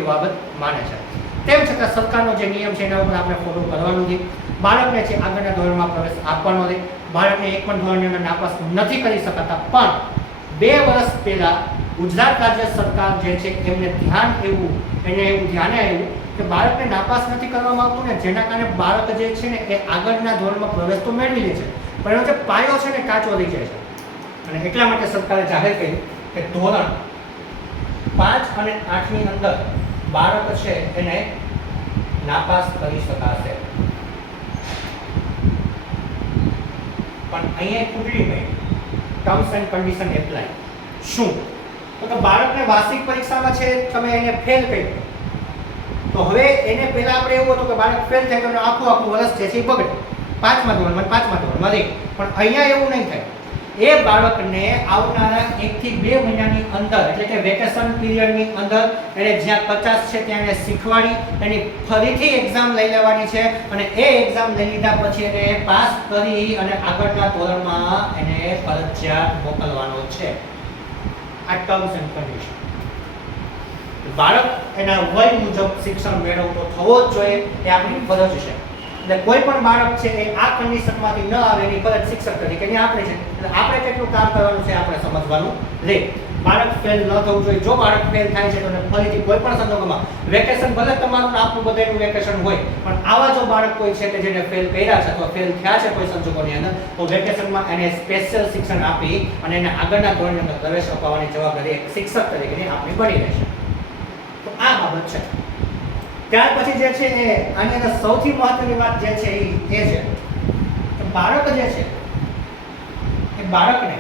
બાબત માને છે. તેમ છતાં સરકારનો જે નિયમ છે એના ઉપર આપણે ફોલો કરવાનું છે. બાળકને છે આગળના ધોરણમાં પ્રવેશ આપવાનો છે. બાળકને એક પણ ધોરણની અંદર નાપાસ નથી કરી શકાતા, પણ 2 વર્ષ પહેલા ગુજરાત રાજ્ય સરકાર જે છે એમને એવું ધ્યાને આવ્યું કે બાળકને નાપાસ નથી કરવામાં આવતું ને જેના કારણે બાળક જે છે ને એ આગળના ધોરણમાં પ્રવેશ તો મેળવી લે છે, પણ એનો જે પાયો છે ને કાચો રહી જાય છે. અને એટલા માટે સરકારે જાહેર કર્યું કે ધોરણ 5 અને 8 ની અંદર બાળક છે એને નાપાસ કરી શકાશે. પણ અહીંયા ખૂટડી ગઈ ટર્મ્સ એન્ડ કન્ડિશન એપ્લાય. શું? તો કે બાળકને વાર્ષિક પરીક્ષામાં છે તમે એને ફેલ કર્યો તો હવે એને પહેલા આપણે એવું હતું કે બાળક ફેલ થાય તો આખું વર્ષ છે એ બગડે, 5મા ધોરણમાં રહે. પણ અહીંયા એવું નહીં થાય. એ બાળકને આવનારા 1 થી 2 મહિનાની અંદર એટલે કે વેકેશન પીરિયડની અંદર એને જ્યાં 50 છે ત્યાં એને શીખવાડી એની ફરીથી એક્ઝામ લઈ લેવાની છે અને એ એક્ઝામ લઈ લીધા પછી એને પાસ કરી અને આગળના ધોરણમાં એને ફરજિયાત મોકલવાનો છે. આ ટર્મ્સ એન્ડ કન્ડિશન. બાળક એના વય મુજબ શિક્ષણ મેળવતો થવો જ જોઈએ, એ આપણી ફરજ છે. એટલે કોઈ પણ બાળક છે એ આ કન્ડિશનમાંથી ન આવે એની ફરજ શિક્ષક તરીકેની આપણે છે. એટલે આપણે કેટલું કામ કરવાનું છે આપણે સમજવાનું રહે. બાળક ફેલ ન થવું જોઈએ. જો બાળક ફેલ થાય છે તો ફરીથી કોઈ પણ સંજોગોમાં વેકેશન ભલે તમારું આપણું બધાનું વેકેશન હોય, પણ આવા જો બાળક કોઈ છે કે જેને ફેલ કર્યા છે અથવા ફેલ થયા છે કોઈ સંજોગોની અંદર તો વેકેશનમાં એને સ્પેશિયલ શિક્ષણ આપી અને એને આગળના ધોરણની અંદર પ્રવેશ અપાવવાની જવાબદારી એક શિક્ષક તરીકેની આપણી બની રહેશે. તો આ બાબત છે. ત્યાર પછી જે છે એ આની અંદર સૌથી મહત્વની વાત જે છે એ છે કે બાળક જે છે એ બાળકને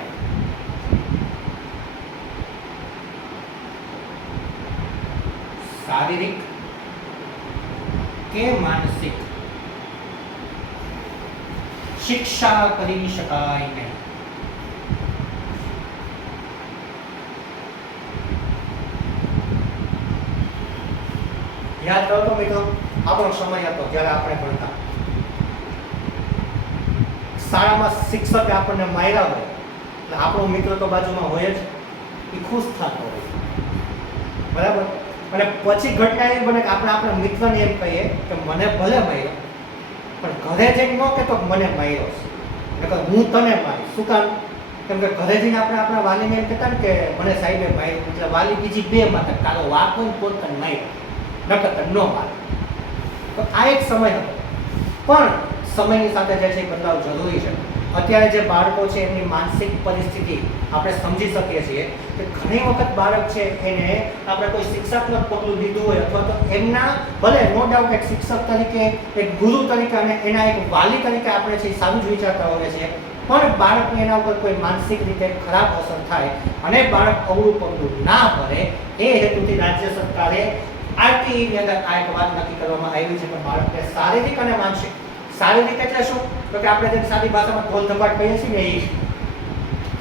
શારીરિક કે માનસિક શિક્ષા કરી શકાય નહીં. યાદ કરો તો મિત્રો, આપણો સમય હતો જ્યારે આપણે ભણતા, શાળામાં શિક્ષકે આપણને માર્યા હોય એટલે આપણો મિત્ર તો બાજુમાં હોય જ, એ ખુશ થતો હોય. બરાબર? અને પછી ઘટના એવી બને કે આપણે આપણા મિત્રને એમ કહીએ કે મને ભલે માર્યો, પણ ઘરે જઈને ન કહેતો કે મને માર્યો છે, નકર હું તને મારીશ. શું કામ? કેમ કે ઘરે જઈને આપણે આપણા વાલીને એમ કહેતા ને કે મને સાહેબે માર્યું, એટલે વાલી બીજી બે માથે તારો વાક હોય ને પોત તને માર્યો, નકર તને ન મારે. તો આ એક સમય હતો, પણ સમયની સાથે જે છે એ બદલાવ જરૂરી છે. અત્યારે જે બાળકો છે એમની માનસિક પરિસ્થિતિ આપણે સમજી શકીએ છીએ કે ઘણી વખત બાળક છે એને આપણે કોઈ શિક્ષાત્મક પગલું લીધું હોય અથવા તો એમના ભલે નો ડાઉટ એક શિક્ષક તરીકે, એક ગુરુ તરીકે અને એના એક વાલી તરીકે આપણે છે સારું જ વિચારતા હોઈએ છીએ, પણ બાળકને એના ઉપર કોઈ માનસિક રીતે ખરાબ અસર થાય અને બાળક અવળું પગલું ના ભરે એ હેતુથી રાજ્ય સરકારે આરટીઈની અંદર આ એક વાત નક્કી કરવામાં આવી છે કે બાળકને શારીરિક અને માનસિક, શારીરિક એટલે શું? તો કે આપણે જે સાદી ભાષામાં ઢોલ ધપાટ કહીએ છીએ ને એ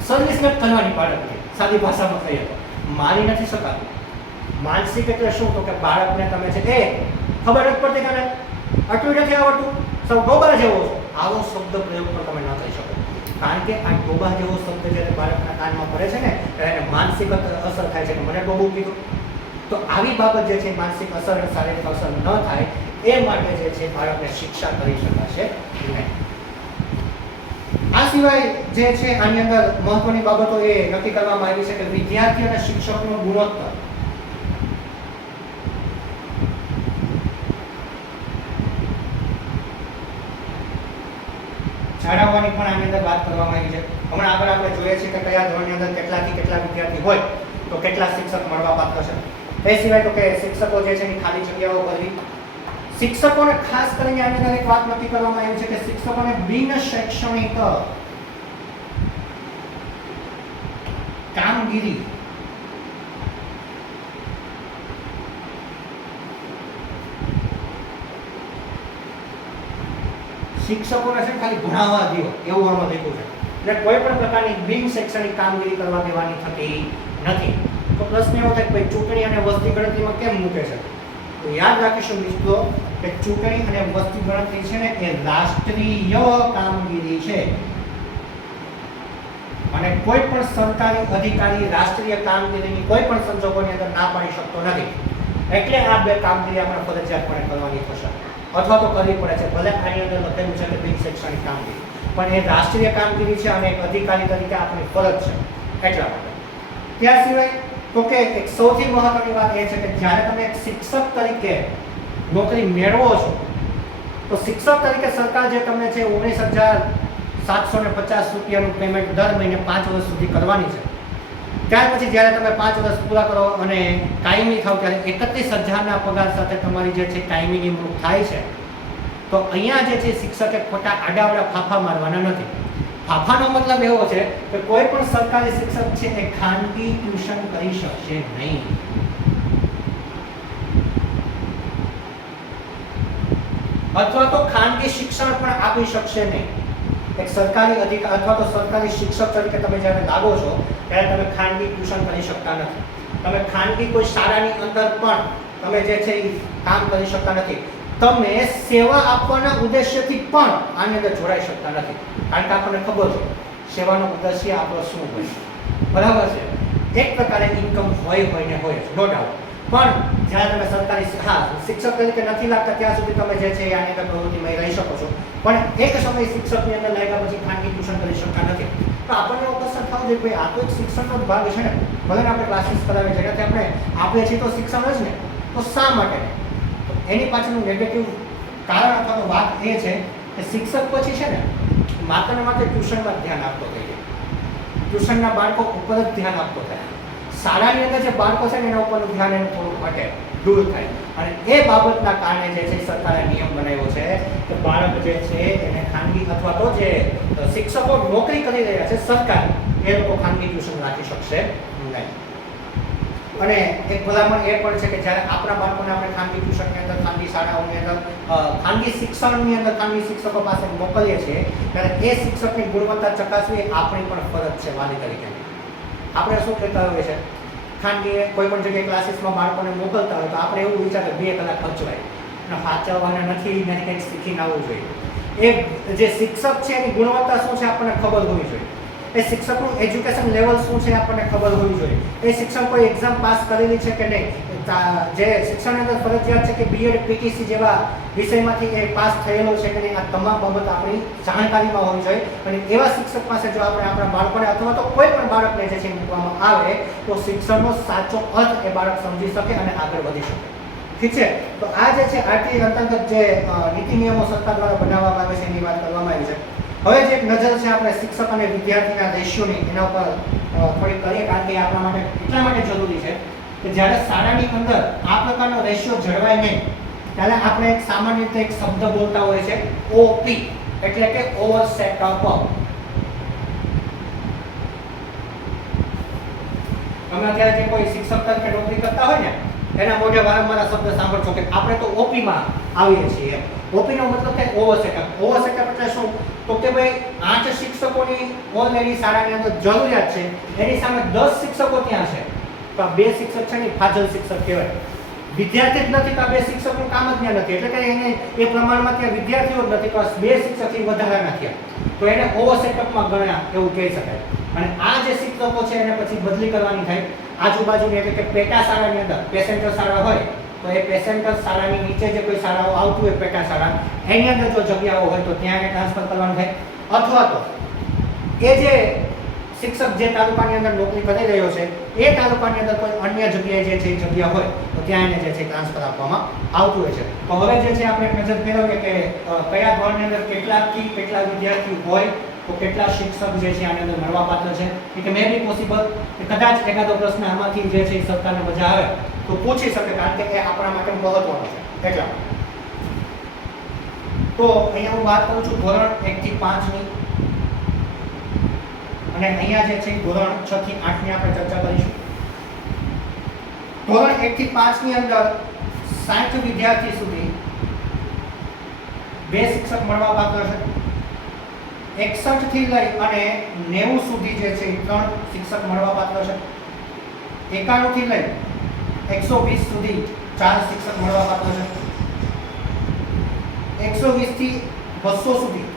સર્વિસ નથી કરવાની બાળકને, સાદી ભાષામાં કહીએ તો મારી નથી શકાતું. માનસિક એટલે શું? તો કે બાળકને તમે છે એ ખબર નથી પડતી કે આટલું નથી આવડતું, સૌ ડોબા જેવો છો, આવો શબ્દ પ્રયોગ પણ તમે ન કરી શકો. કારણ કે આ ડોબા જેવો શબ્દ જ્યારે બાળકના કાનમાં પડે છે ને ત્યારે એને માનસિક અસર થાય છે કે મને ડોબું કીધું. તો આવી બાબત જે છે માનસિક અસર અને શારીરિક અસર ન થાય એ માટે જે છે બાળકને શિક્ષા કરી શકાશે નહીં. આ સિવાય જે છે આની અંદર મહત્વની બાબતો એ નક્કી કરવામાં આવી છે કે વિદ્યાર્થી અને શિક્ષકનો ગુણોત્તર. જાળવવાની પણ આની અંદર વાત કરવામાં આવી છે. હમણાં આગળ આપણે જોઈએ છીએ કે કયા ધોરણની અંદર કેટલાથી કેટલા વિદ્યાર્થી હોય તો કેટલા શિક્ષક મળવા પાત્ર છે. એ સિવાય તો કે શિક્ષકો જે છે એની ખાલી જગ્યાઓ ભરવી. શિક્ષકોને ખાસ કરીને આની અંદર એક વાત નક્કી કરવામાં આવી છે કે શિક્ષકોને બિન શૈક્ષણિક કામગીરી શિક્ષકોને છે ખાલી ભણાવવા દો એવું આમાં લખ્યું છે. એટલે કોઈ પણ પ્રકારની બિન શૈક્ષણિક કામગીરી કરવા દેવાની થતી નથી. તો પ્રશ્ન એવો થાય કે ભાઈ ચૂંટણી અને વસ્તી ગણતરીમાં કેમ મૂકે છે? તો યાદ રાખીશું મિત્રો કે ચૂંટણી અને વસ્તી ગણતરી છે ને એ રાષ્ટ્રીય કામગીરી છે અને કોઈ પણ સરકારી અધિકારી રાષ્ટ્રીય કામગીરીની કોઈ પણ સંજોગોની અંદર ના પાડી શકતો નથી. એટલે આ બે કામગીરી આપણે ફરજિયાતપણે કરવાની થશે અથવા તો કરવી પડે છે. ભલે આની અંદર લખેલું છે કે બિન શૈક્ષણિક કામગીરી, પણ એ રાષ્ટ્રીય કામગીરી છે અને એક અધિકારી તરીકે આપણી ફરજ છે એટલા માટે. ત્યાં સિવાય તો કે એક સૌથી મહત્વની વાત એ છે કે જ્યારે તમે એક શિક્ષક તરીકે નોકરી મેળવો છો તો શિક્ષક તરીકે સરકાર જે તમને છે 19,750 રૂપિયાનું પેમેન્ટ દર મહિને 5 વર્ષ સુધી કરવાની છે. ત્યાર પછી જ્યારે તમે 5 વર્ષ પૂરા કરો અને કાયમી થાવ ત્યારે 31,000ના પગાર સાથે તમારી જે છે કાયમી નિમણૂક થાય છે. તો અહીંયા જે છે શિક્ષકે ખોટા આડાવડા ફાફા મારવાના નથી. ફાફાનો મતલબ એવો છે કે કોઈ પણ સરકારી શિક્ષક છે એ ખાનગી ટ્યુશન કરી શકશે નહીં. અથવા તો ખાનગી શિક્ષણ પણ આપી શકશે નહીં. એક સરકારી અધિકારી અથવા તો સરકારી શિક્ષક તરીકે તમે જ્યારે લાગો છો ત્યારે તમે ખાનગી ટ્યુશન કરી શકતા નથી. તમે ખાનગી કોઈ શાળાની અંદર પણ તમે જે છે એ કામ કરી શકતા નથી. તમે સેવા આપવાના ઉદ્દેશ્યથી પણ આની અંદર જોડાઈ શકતા નથી. કારણ કે આપણને ખબર છે સેવાનો ઉદ્દેશ્ય આપણો શું હોય, બરાબર છે? એક પ્રકારે ઇન્કમ હોય ને હોય જ, નો ડાઉટ. પણ જ્યારે તમે સરકારી શિક્ષક તરીકે નથી લાગતા ત્યાં સુધી તમે જે છે આની અંદર પ્રવૃત્તિમાં રહી શકો છો. પણ એક સમય શિક્ષકની અંદર લાગ્યા પછી ખાનગી ટ્યુશન કરી શકતા નથી. તો આપણને અવસર થવો જોઈએ ભાઈ આ તો એક શિક્ષણનો જ ભાગ છે ને, ભલે આપણે ક્લાસીસ કરાવીએ જેનાથી આપણે આપીએ છીએ તો શિક્ષણ જ ને, તો શા માટે? એની પાછળનું નેગેટિવ કારણ અથવા તો વાત એ છે કે શિક્ષક પછી છે ને માત્ર ને માત્ર ટ્યુશનમાં ધ્યાન આપતો થઈ જાય. ટ્યુશનના બાળકો ઉપર જ ધ્યાન આપતો થાય. શાળાની અંદર જે બાળકો છે ને એના ઉપરનું ધ્યાન એનું થોડુંક માટે દૂર થાય. અને એ બાબતના કારણે જે છે સરકારે નિયમ બનાવ્યો છે કે બાળક જે છે એને ખાનગી અથવા તો જે શિક્ષકો નોકરી કરી રહ્યા છે સરકારી, એ લોકો ખાનગી ટ્યુશન રાખી શકશે નહીં. અને એક ભલામણ એ પણ છે કે જ્યારે આપણા બાળકોને આપણે ખાનગી ટ્યુશનની અંદર, ખાનગી શાળાઓની અંદર, ખાનગી શિક્ષણની અંદર ખાનગી શિક્ષકો પાસે મોકલીએ છીએ ત્યારે એ શિક્ષકની ગુણવત્તા ચકાસવી આપણી પણ ફરજ છે વાલી તરીકે. આપણે શું કહેતા હોઈએ છીએ ખાનગી કોઈ પણ જગ્યાએ ક્લાસીસમાં બાળકોને મોકલતા હોય તો આપણે એવું વિચાર કે 2 કલાક ખર્ચવાય અને વાંચવાના નથી ને કંઈક શીખીને આવવું જોઈએ. એ જે શિક્ષક છે એની ગુણવત્તા શું છે આપણને ખબર હોવી જોઈએ. એ શિક્ષકનું એજ્યુકેશન લેવલ શું છે આપણને ખબર હોવી જોઈએ. એ શિક્ષક કોઈ એક્ઝામ પાસ કરેલી છે કે નહીં, જે શિક્ષણની અંદર ફરજિયાત છે કે બીએડ પીટીસી જેવા વિષયમાંથી એ પાસ થયેલો છે કે નહીં, આ તમામ બાબત આપણી જાણકારીમાં હોવી જોઈએ. અને એવા શિક્ષક પાસે જો આપણે આપણા બાળકોને અથવા તો કોઈ પણ બાળકને જે છે મૂકવામાં આવે તો શિક્ષણનો સાચો અર્થ એ બાળક સમજી શકે અને આગળ વધી શકે. ઠીક છે, તો આ જે છે આરટીઈ અંતર્ગત જે નીતિ નિયમો સરકાર દ્વારા બનાવવામાં આવે છે એની વાત કરવામાં આવી છે. હવે જે એક નજર છે આપણે શિક્ષક અને વિદ્યાર્થીના રેશિયોની એના ઉપર થોડી કરીએ, કારણ કે આપણા માટે એટલા માટે જરૂરી છે કે જ્યારે શાળાની અંદર આ પ્રકારનો રેશિયો જળવાય નહીં ત્યારે આપણે એક સામાન્ય રીતે એક શબ્દ બોલતા હોય છે ઓપી, એટલે કે ઓવર સેટઅપ. તમે અત્યારે જે કોઈ શિક્ષક તરીકે નોકરી કરતા હોય ને એના મોઢે વારંવાર આ શબ્દ સાંભળશો કે આપણે તો ઓપીમાં આવીએ છીએ. ઓપીનો મતલબ થાય ઓવર સેટઅપ. ઓવર સેટઅપ એટલે શું? તો કે ભાઈ 8 શિક્ષકોની ઓલરેડી શાળાની અંદર જરૂરિયાત છે, એની સામે 10 શિક્ષકો ત્યાં છે, તો આ 2 શિક્ષક છે ને ફાજલ શિક્ષક કહેવાય. વિદ્યાર્થી જ નથી તો આ 2 શિક્ષકનું કામ જ ત્યાં નથી, એટલે કે એને એ પ્રમાણમાં ત્યાં વિદ્યાર્થીઓ જ નથી તો આ 2 શિક્ષકથી વધારાના થયા, તો એને ઓવર સેટઅપમાં ગણ્યા એવું કહી શકાય. અને આ જે શિક્ષકો છે એને પછી બદલી કરવાની થાય આજુબાજુની, એટલે કે પેટા શાળાની અંદર પેસેન્ટર શાળા હોય તો એ પેસેન્ટર શાળાની નીચે જે કોઈ શાળાઓ આવતું હોય પેટા શાળા એની અંદર જો જગ્યાઓ હોય તો ત્યાં ટ્રાન્સફર કરવાનું થાય, અથવા તો એ જે શિક્ષક જે તાલુકાની અંદર નોકરી કરી રહ્યો છે એ તાલુકાની અંદર કોઈ અન્ય જગ્યાએ જે છે એ જગ્યા હોય તો ત્યાં એને જે છે ટ્રાન્સફર આપવામાં આવતું હોય છે. તો હવે જે છે આપણે નજર ફેરવીએ કે કયા ધોરણની અંદર કેટલાથી કેટલા વિદ્યાર્થી હોય તો કેટલા શિક્ષક જે છે આની અંદર મળવાપાત્ર છે. કે મે બી પોસિબલ કે કદાચ એકાદો પ્રશ્ન આમાંથી જે છે સરકારને મજા આવે તો પૂછી શકે, કારણ કે એ આપણા માટે મહત્વનો છે એટલા. તો અહીંયા હું વાત કરું છું ધોરણ 1 થી 5 ની, અને અહીંયા જે છે ધોરણ 6 થી 8 ની આપણે ચર્ચા કરીશું. ધોરણ 1 થી 5 ની અંદર 60 વિદ્યાર્થી સુધી 2 શિક્ષક મળવાપાત્ર છે. 61 થી લઈ અને 90 સુધી જે છે 3 શિક્ષક મળવાપાત્ર છે. 91 થી લઈ 120 સુધી 4 શિક્ષક મળવાપાત્ર છે. 120 થી 200 સુધી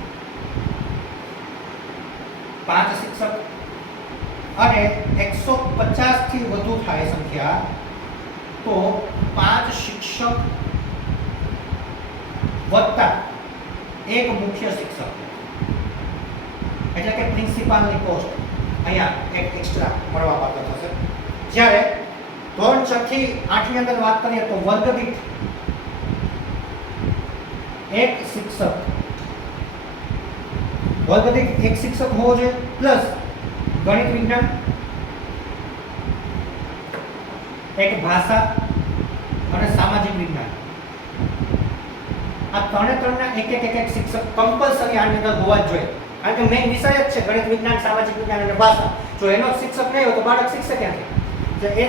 5 શિક્ષક, અને 150 થી વધુ થાય સંખ્યા તો 5 શિક્ષક વત્તા 1 મુખ્ય શિક્ષક, એટલે કે પ્રિન્સિપાલની પોસ્ટ અહીંયા એક એક્સ્ટ્રા મળવાપાત્ર થશે. જ્યારે ધોરણ 6 થી 8 ની અંદર વાત કરીએ તો વર્ગ દીઠ 1 શિક્ષક, વર્ગ દીઠ 1 શિક્ષક હોવો જોઈએ, પ્લસ ગણિત વિજ્ઞાન, એક ભાષા અને સામાજિક વિજ્ઞાન, આ ત્રણના એક શિક્ષક કમ્પલસરી આની અંદર હોવા જ જોઈએ. કારણ કે મેઇન વિષય જ છે ગણિત વિજ્ઞાન, સામાજિક વિજ્ઞાન અને ભાષા. જો એનો શિક્ષક નહીં હોય તો બાળક શીખશે ક્યાંથી? એ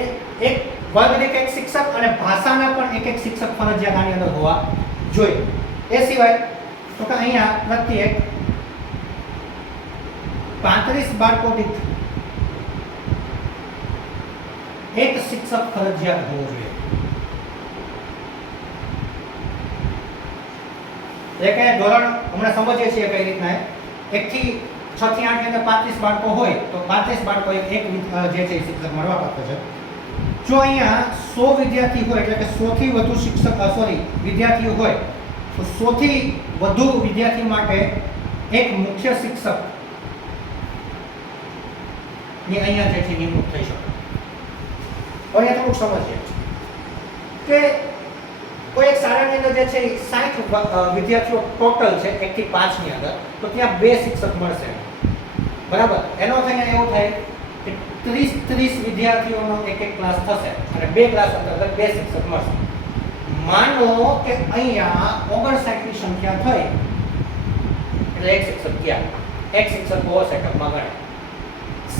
એક વર્ગ દીઠ 1 શિક્ષક અને ભાષાના પણ એક શિક્ષક ફરજિયાત આની અંદર હોવા જોઈએ. એ સિવાય તો કે અહીંયા પ્રત્યેક 35 બાળકો દીઠ 1 શિક્ષક ફરજિયાત હોવો જોઈએ. એક ધોરણ હમણાં સમજીએ છીએ કઈ રીતના 1 થી 6 થી 8 ની અંદર 35 બાળકો હોય તો 35 બાળકો એક જે છે શિક્ષક મળવાપાત્ર છે. જો અહીંયા 100 વિદ્યાર્થી હોય એટલે કે 100 થી વધુ વિદ્યાર્થીઓ હોય તો 100 થી વધુ વિદ્યાર્થી માટે એક મુખ્ય શિક્ષક ની અહીંયા જે છે નિમણૂક થઈ શકે. હવે થોડુંક સમજીએ કે કોઈ એક શાળાની અંદર જે છે 60 વિદ્યાર્થીઓ ટોટલ છે 1 થી 5 ની અંદર, તો ત્યાં 2 શિક્ષક મળશે, બરાબર. એનો થઈને એવું થાય કે 30 વિદ્યાર્થીઓનો એક ક્લાસ થશે અને 2 ક્લાસ અંતર્ગત 2 શિક્ષક મળશે. માનો કે અહીંયા 59 ની સંખ્યા થઈ એટલે 1 શિક્ષક ગયા, 1 શિક્ષક ઓવર સેટઅપમાં ગણાય.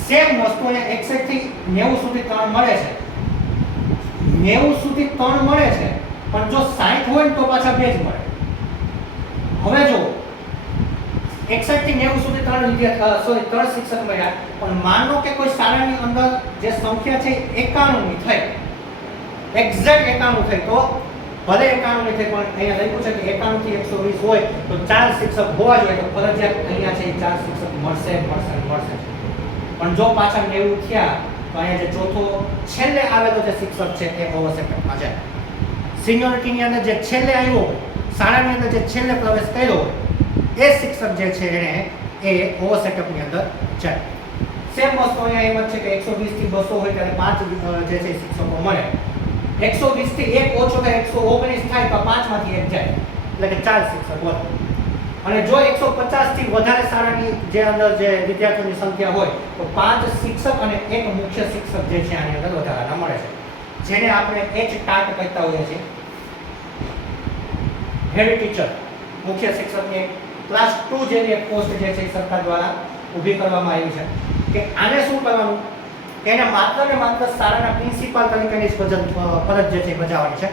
સેમ વસ્તુ અહીંયા 61 થી 90 સુધી 3 મળે છે, 90 સુધી 3 મળે છે, પણ જો 60 હોય તો પાછા 2 જ મળે. હવે જો 61 થી 90 સુધી 3 શિક્ષક મળ્યા, પણ માનો કે કોઈ શાળાની અંદર જે સંખ્યા છે 91 ની થઈ, એક્ઝેક્ટ 91 થઈ, તો ભલે 91 ની થઈ પણ અહીંયા લખ્યું છે કે 91 થી 120 હોય તો 4 શિક્ષક હોવા જોઈએ, તો ફરજિયાત અહીંયા છે 4 શિક્ષક મળશે. પણ જો પાછા 90 થયા તો અહીંયા જે ચોથો છેલ્લે આવેલો જે શિક્ષક છે એ ઓવર સેટઅપમાં છે. સિનિયોરિટીની અંદર જે છેલ્લે આવ્યો શાળાની અંદર જે છેલ્લે પ્રવેશ કર્યો એ શિક્ષક જે છે એને એ ઓવર સેટઅપની અંદર છે. સેમ વસ્તુ અહીંયા એમ જ છે કે 120 થી 200 હોય ત્યારે 5 જે છે શિક્ષકો મળે. 120 થી 1 ઓછો થાય 119 થાય તો 5 માંથી 1 જાય એટલે કે 4 શિક્ષક હોય. અને જો 150 થી વધારે શાળાની જે અંદર જે વિદ્યાર્થીઓની સંખ્યા હોય તો 5 શિક્ષક અને 1 મુખ્ય શિક્ષક જે છે આની અંદર વધારાના મળે છે, જેને આપણે એચ ટાટ કહેતા હોઈએ છીએ. હેડ ટીચર મુખ્ય શિક્ષકની ક્લાસ 2 જેવી એક પોસ્ટ જે છે સરકાર દ્વારા ઊભી કરવામાં આવી છે કે આને શું કરવાનું કે એને માત્ર ને માત્ર શાળાના પ્રિન્સિપાલ તરીકેની ફરજ જે છે બજાવવાની છે.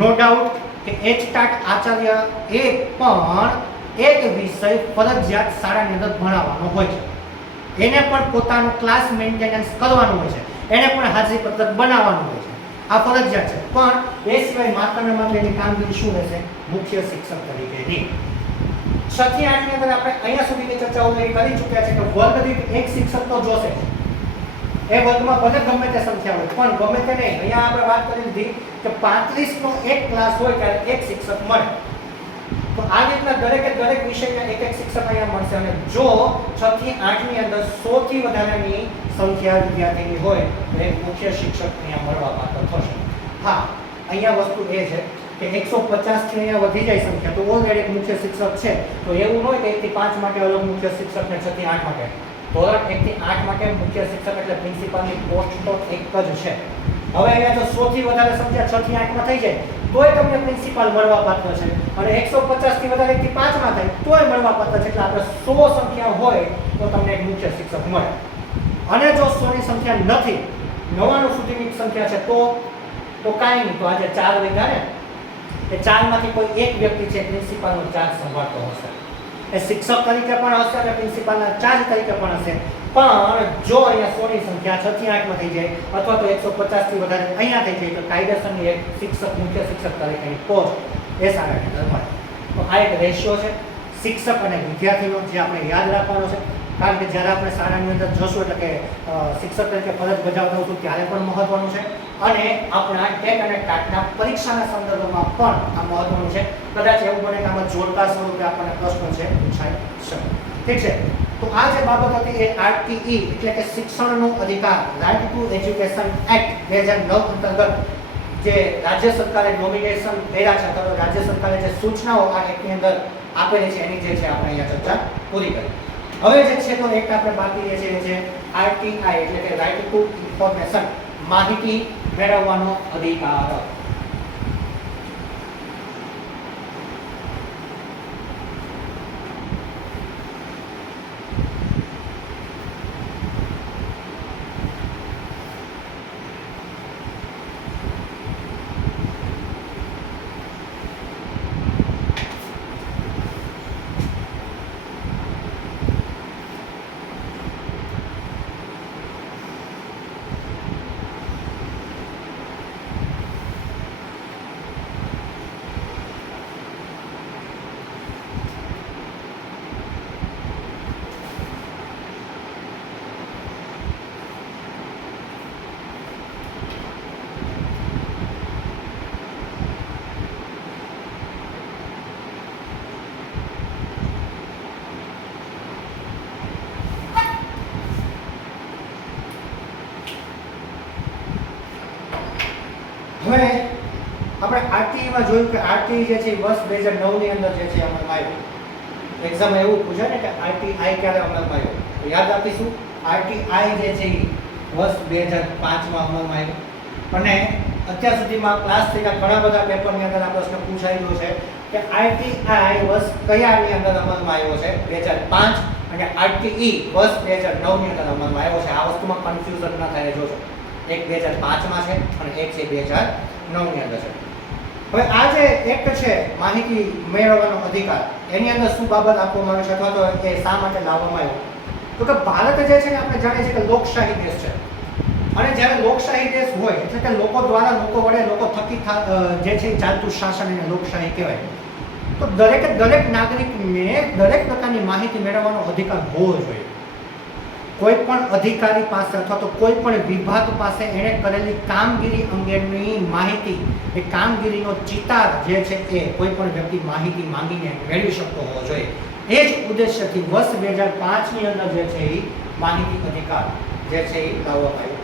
નો ડાઉટ કે એચ ટાટ આચાર્ય એ પણ એક વિષય ફરજિયાત શાળાની અંદર ભણાવવાનો હોય છે. એને પણ પોતાનું ક્લાસ મેન્ટેનન્સ કરવાનું હોય છે, એને પણ હાજરી પત્રક બનાવવાનું હોય છે. આ ફરજિયાત છે. પણ એ સિવાય માત્ર ને માત્ર એની કામગીરી શું રહેશે? મુખ્ય શિક્ષક તરીકેની. 6 થી 8 ની અંદર આપણે અહીંયા સુધીની ચર્ચા ઓલરેડી કરી ચૂક્યા છે કે વર્ગ દીઠ એક શિક્ષક તો જોશે. એ વર્ગમાં ભલે ગમે તે સંખ્યા હોય પણ ગમે તે નહીં. અહીંયા આપણે વાત કરી લીધી કે 35 નો એક ક્લાસ હોય ત્યારે એક શિક્ષક મળે. તો આ રીતના દરેક વિષયના એક શિક્ષક અહીંયા મળશે. અને જો 6 થી 8 ની અંદર 100 થી વધારેની સંખ્યા વિદ્યાર્થીની હોય તો એક મુખ્ય શિક્ષક અહીંયા મળવા પાત્ર થશે. હા, અહીંયા વસ્તુ એ છે કે 150 થી અહીંયા વધી જાય સંખ્યા તો ઓલરેડી એક મુખ્ય શિક્ષક છે. તો એવું ન હોય કે 1 થી 5 માટે અલગ મુખ્ય શિક્ષક ને 6 થી 8 માટે. ધોરણ 1 થી 8 માટે મુખ્ય શિક્ષક એટલે પ્રિન્સિપાલની પોસ્ટ તો એક જ છે. હવે અહીંયા જો 100 થી વધારે સંખ્યા 6 થી 8 માં થઈ જાય તોય તમને પ્રિન્સિપાલ મળવા પાત્ર છે. અને 150 થી વધારે 1 થી 5 માં થાય તોય મળવા પાત્ર છે. એટલે આપણે 100 સંખ્યા હોય તો તમને એક મુખ્ય શિક્ષક મળે. અને જો 100 ની સંખ્યા નથી, 99 સુધીની સંખ્યા છે તો કાંઈ નહીં. તો આજે 4 વધ્યા ને એ 4 માંથી કોઈ એક વ્યક્તિ છે પ્રિન્સિપાલનો ચાર્જ સંભાળતો હશે. એ શિક્ષક તરીકે પણ હશે અને પ્રિન્સિપાલના ચાર્જ તરીકે પણ હશે. પણ જો અહીંયા 100 ની સંખ્યા 6 થી 8 માં થઈ જાય અથવા તો 150 થી વધારે અહીંયા થઈ જાય તો કાયદેસરની એક શિક્ષક મુખ્ય શિક્ષક તરીકેની પોસ્ટ એ શાળાની અંદર મળે. તો આ એક રેશિયો છે શિક્ષક અને વિદ્યાર્થીનો જે આપણે યાદ રાખવાનો છે. કારણ કે જ્યારે આપણે શાળાની અંદર જશું એટલે કે શિક્ષક તરીકે ફરજ બજાવતા હોશું ત્યારે પણ મહત્વનું છે. અને આપણા ટેટ અને ટાટના પરીક્ષાના સંદર્ભમાં પણ આ મહત્વનું છે. કદાચ એવું બને કે આમાં જોડકા સ્વરૂપે આપણને પ્રશ્ન છે પૂછાઈ શકે. ઠીક છે. તો આ જે બાબત હતી એ આરટીઈ એટલે કે શિક્ષણનો અધિકાર રાઇટ ટુ એજ્યુકેશન એક્ટ 2009 અંતર્ગત જે રાજ્ય સરકારે નોમિનેશન કર્યા છે અથવા રાજ્ય સરકારે જે સૂચનાઓ આ એક્ટની અંદર આપેલી છે એની જે છે આપણે અહીંયા ચર્ચા પૂરી કરી. હવે જે છે તો એક આપણે બાકી રહે છે એ છે આરટીઆઈ એટલે કે રાઇટ ટુ ઇન્ફોર્મેશન, માહિતી મેળવવાનો અધિકાર. હવે આપણે આરટીઈમાં જોયું કે આરટીઈ જે છે વર્ષ 2009 ની અંદર જે છે અમલમાં આવ્યું. એક્ઝામ એવું પૂછે ને કે આરટીઆઈ ક્યારે અમલમાં આવ્યો તો યાદ આપીશું આરટીઆઈ જે છે વર્ષ 2005 માં અમલમાં આવ્યું. અને અત્યાર સુધીમાં ક્લાસ થયેલા ઘણા બધા પેપરની અંદર આ પ્રશ્ન પૂછાયેલો છે કે આરટીઆઈ વર્ષ કયાની અંદર અમલમાં આવ્યો છે 2005 અને આરટીઈ વર્ષ 2009 ની અંદર અમલમાં આવ્યો છે. આ વસ્તુમાં કન્ફ્યુઝન ન થાય જોજો. એક 2005 માં છે અને એક છે 2009 ની અંદર છે. હવે આ જે એક્ટ છે માહિતી મેળવવાનો અધિકાર એની અંદર શું બાબત આપવામાં આવે છે અથવા તો એ શા માટે લાવવામાં આવ્યો તો કે ભારત જે છે ને આપણે જાણીએ છીએ કે લોકશાહી દેશ છે. અને જ્યારે લોકશાહી દેશ હોય એટલે કે લોકો દ્વારા લોકો વડે લોકો થકી જે છે ચાલતું શાસન એને લોકશાહી કહેવાય. તો દરેક નાગરિકને દરેક પ્રકારની માહિતી મેળવવાનો અધિકાર હોવો જોઈએ. કોઈ પણ અધિકારી પાસે અથવા તો કોઈ પણ વિભાગ પાસે એણે કરેલી કામગીરી અંગેની માહિતી, એ કામગીરીનો ચિતાર જે છે એ કોઈ પણ વ્યક્તિ માહિતી માંગીને મેળવી શકતો હોવો જોઈએ. એ જ ઉદ્દેશ્યથી વર્ષ 2005ની અંદર જે છે એ માહિતી અધિકાર જે છે એ લાવવામાં આવ્યો.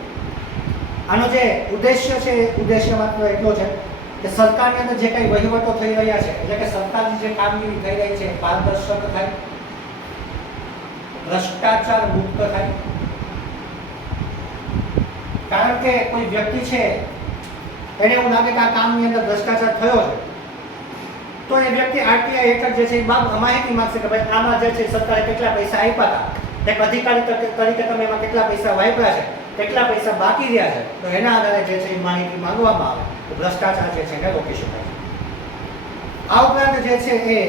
આનો જે ઉદ્દેશ્ય છે એ ઉદ્દેશ્ય માત્ર એટલો છે કે સરકારની અંદર જે કંઈ વહીવટો થઈ રહ્યા છે, એટલે કે સરકારની જે કામગીરી થઈ રહી છે પારદર્શક થાય, ભ્રષ્ટાચાર મુક્ત થાય. કારણ કે કોઈ વ્યક્તિ છે એને એવું લાગે કે આ કામની અંદર ભ્રષ્ટાચાર થયો છે, તો એ વ્યક્તિ આરટીઆઈ હેઠળ જે છે એ માહિતી માંગશે કે ભાઈ આમાં જે છે સરકારે કેટલા પૈસા આપ્યા હતા, એક અધિકારી તરીકે તમે એમાં કેટલા પૈસા વાપર્યા છે, કેટલા પૈસા બાકી રહ્યા છે, તો એના આધારે જે છે એ માહિતી માંગવામાં આવે તો ભ્રષ્ટાચાર જે છે એને રોકી શકાય. આ ઉપરાંત જે છે એ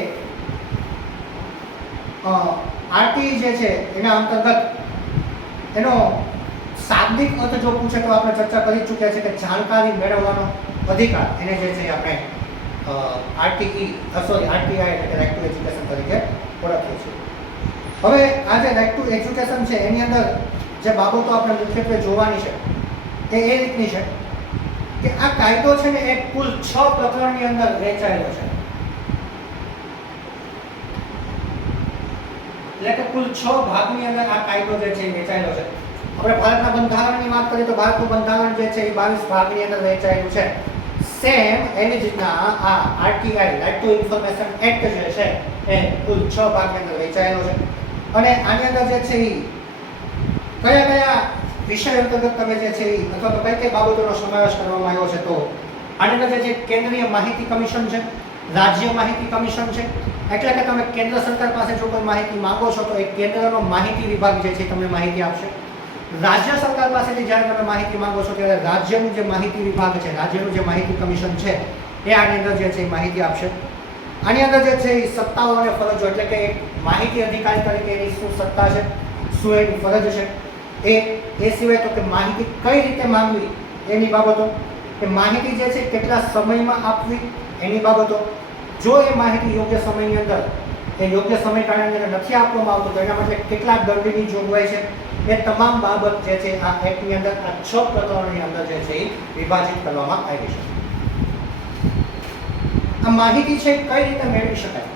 આરટીઈ જે છે એના અંતર્ગત એનો શાબ્દિક અર્થ જો પૂછે તો આપણે ચર્ચા કરી ચૂક્યા છે કે જાણકારી મેળવવાનો અધિકાર, એને જે છે આપણે આરટીઆઈ એટલે કે રાઇટ ટુ એજ્યુકેશન તરીકે ઓળખીએ છીએ. હવે આ જે રાઇટ ટુ એજ્યુકેશન છે એની અંદર જે બાબતો આપણે મુખ્યત્વે જોવાની છે એ રીતની છે કે આ કાયદો છે ને એ કુલ 6 પ્રકરણની અંદર વહેંચાયેલો છે. એટલે કે કુલ 6 ભાગની અંદર આ કાયદો જે છે એ વહેંચાયેલો છે. આપણે ભારતના બંધારણની વાત કરીએ તો ભારતનું બંધારણ જે છે એ 22 ભાગની અંદર વહેંચાયેલું છે. સેમ એની જ રીતના આ RTI right to information act જે છે એ કુલ 6 ભાગની અંદર વહેંચાયેલો છે. અને આની અંદર જે છે એ કયા કયા વિષય અંતર્ગત તમે જે છે અથવા તો કઈ કઈ બાબતોનો સમાવેશ કરવામાં આવ્યો છે, તો આની અંદર જે છે કેન્દ્રીય માહિતી કમિશન છે, રાજ્ય માહિતી કમિશન છે. એટલે કે તમે કેન્દ્ર સરકાર પાસે જો કોઈ માહિતી માંગો છો તો એ કેન્દ્રનો માહિતી વિભાગ જે છે તમને માહિતી આપશે. રાજ્ય સરકાર પાસેથી જ્યારે તમે માહિતી માંગો છો ત્યારે રાજ્યનું જે માહિતી વિભાગ છે, રાજ્યનું જે માહિતી કમિશન છે એ આની અંદર જે છે માહિતી આપશે. આની અંદર જે છે સત્તાઓ અને ફરજો, એટલે કે એક માહિતી અધિકારી તરીકે એની શું સત્તા છે, શું એની ફરજ છે, એ સિવાય તો કે માહિતી કઈ રીતે માંગવી એની બાબતો, કે માહિતી જે છે કેટલા સમયમાં આપવી એની બાબતો, જો એ માહિતી યોગ્ય સમયની અંદર યોગ્ય સમયગાળાની અંદર નથી આપવામાં આવતું તો એના માટે કેટલા દંડની જોગવાઈ છે, એ તમામ બાબત જે છે આ એક્ટની અંદર આ 6 પ્રકરણોની અંદર જે છે એ વિભાજિત કરવામાં આવી છે. આ માહિતી છે કઈ રીતે મેળવી શકાય?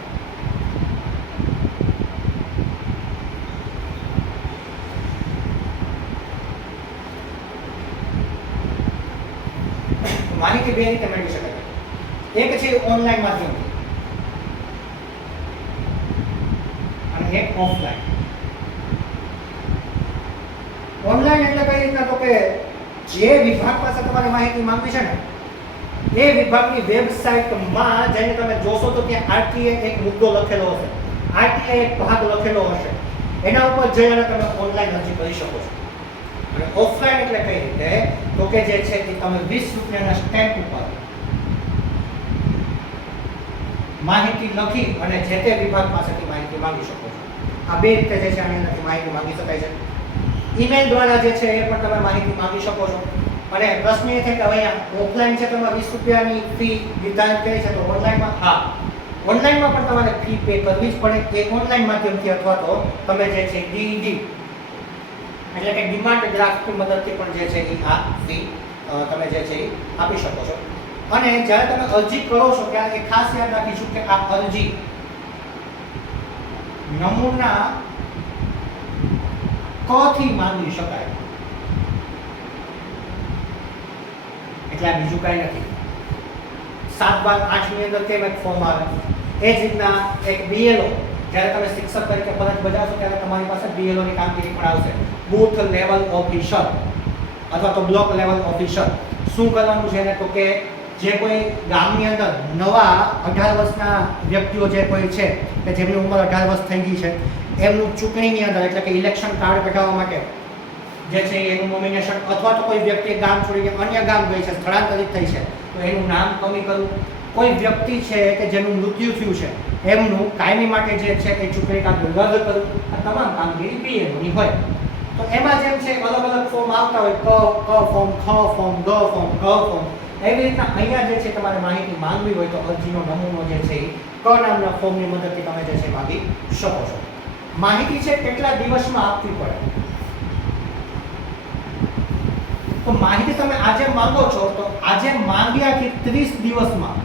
માહિતી બે રીતે મેળવી શકાય. એક છે ઓનલાઈન માધ્યમથી અને એક ઓફલાઈન. ઓનલાઈન એટલે કઈ રીતના, તો કે જે વિભાગ પાસે તમારે માહિતી માંગવી છે ને એ વિભાગની વેબસાઇટમાં જઈને તમે જોશો તો ત્યાં આરટીઆઈ એક મુદ્દો લખેલો હશે, આરટીઆઈ એક ભાગ લખેલો હશે, એના ઉપર જઈને તમે ઓનલાઈન અરજી કરી શકો છો. અને ઓફલાઈન એટલે કઈ રીતે, તો કે જે છે કે તમે 20 રૂપિયાના સ્ટેમ્પ ઉપર માહિતી લખી અને જે તે વિભાગ પાસેથી માહિતી માંગી શકો છો. આ બે રીતે જે છે આની અંદરથી માહિતી માંગી શકાય છે. ઈમેલ દ્વારા જે છે એ પણ તમે માહિતી માંગી શકો છો. અને પ્રશ્ન એ છે કે હવે ઓફલાઈન છે તો 20 રૂપિયાની ફી નિર્ધારિત કરી છે, તો ઓનલાઈનમાં ઓનલાઈનમાં પણ તમારે ફી પે કરવી જ પડે. એ ઓનલાઈન માધ્યમથી અથવા તો તમે જે છે ડીઈડી એટલે કે ડિમાન્ડ ડ્રાફ્ટની મદદથી પણ જે છે એ આ ફી તમે જે છે એ આપી શકો છો. અને જ્યારે તમે અરજી કરો છો ત્યારે એ ખાસ યાદ રાખીશું કે આ અરજી નમૂના કથી માંગી શકાય, એટલે આ બીજું કાંઈ નથી. 7/8 ની અંદર કેમ એક ફોર્મ આવે, એ જ રીતના એક બીએલઓ, જ્યારે તમે શિક્ષક તરીકે ફરજ બજાવશો ત્યારે તમારી પાસે બીએલઓ ની કામગીરી પણ આવશે. બૂથ લેવલ ઓફિસર અથવા તો બ્લોક લેવલ ઓફિસર. શું કરવાનું છે એને, તો કે જે કોઈ ગામની અંદર નવા 18 વર્ષના વ્યક્તિઓ જે કોઈ છે કે જેમની ઉંમર 18 વર્ષ થઈ ગઈ છે, એમનું ચૂંટણીની અંદર એટલે કે ઇલેક્શન કાર્ડ કઢાવવા માટે જે છે એનું નોમિનેશન, અથવા તો કોઈ વ્યક્તિ ગામ છોડીને અન્ય ગામ ગઈ છે, સ્થળાંતરિત થઈ છે, તો એનું નામ કમી કરવું. કોઈ વ્યક્તિ છે કે જેનું મૃત્યુ થયું છે એમનું કાયમી માટે જે છે એ ચૂંટણી કાર્ડ રદ કરવું. આ તમામ કામગીરી બીએલઓની હોય. તો એમાં જેમ છે અલગ અલગ ફોર્મ આવતા હોય, ક ફોર્મ, ખ ફોર્મ, ગ ફોર્મ, ગ ફોર્મ, એવી રીતના અહીંયા જે છે તમારે માહિતી માંગવી હોય તો અરજીનો નમૂનો જે છે એ ક નામના ફોર્મની મદદથી તમે જે છે માંગી શકો છો. માહિતી છે કેટલા દિવસમાં આપવી પડે, તો માહિતી તમે આજે માંગો છો તો આજે માંગ્યાથી 30 દિવસમાં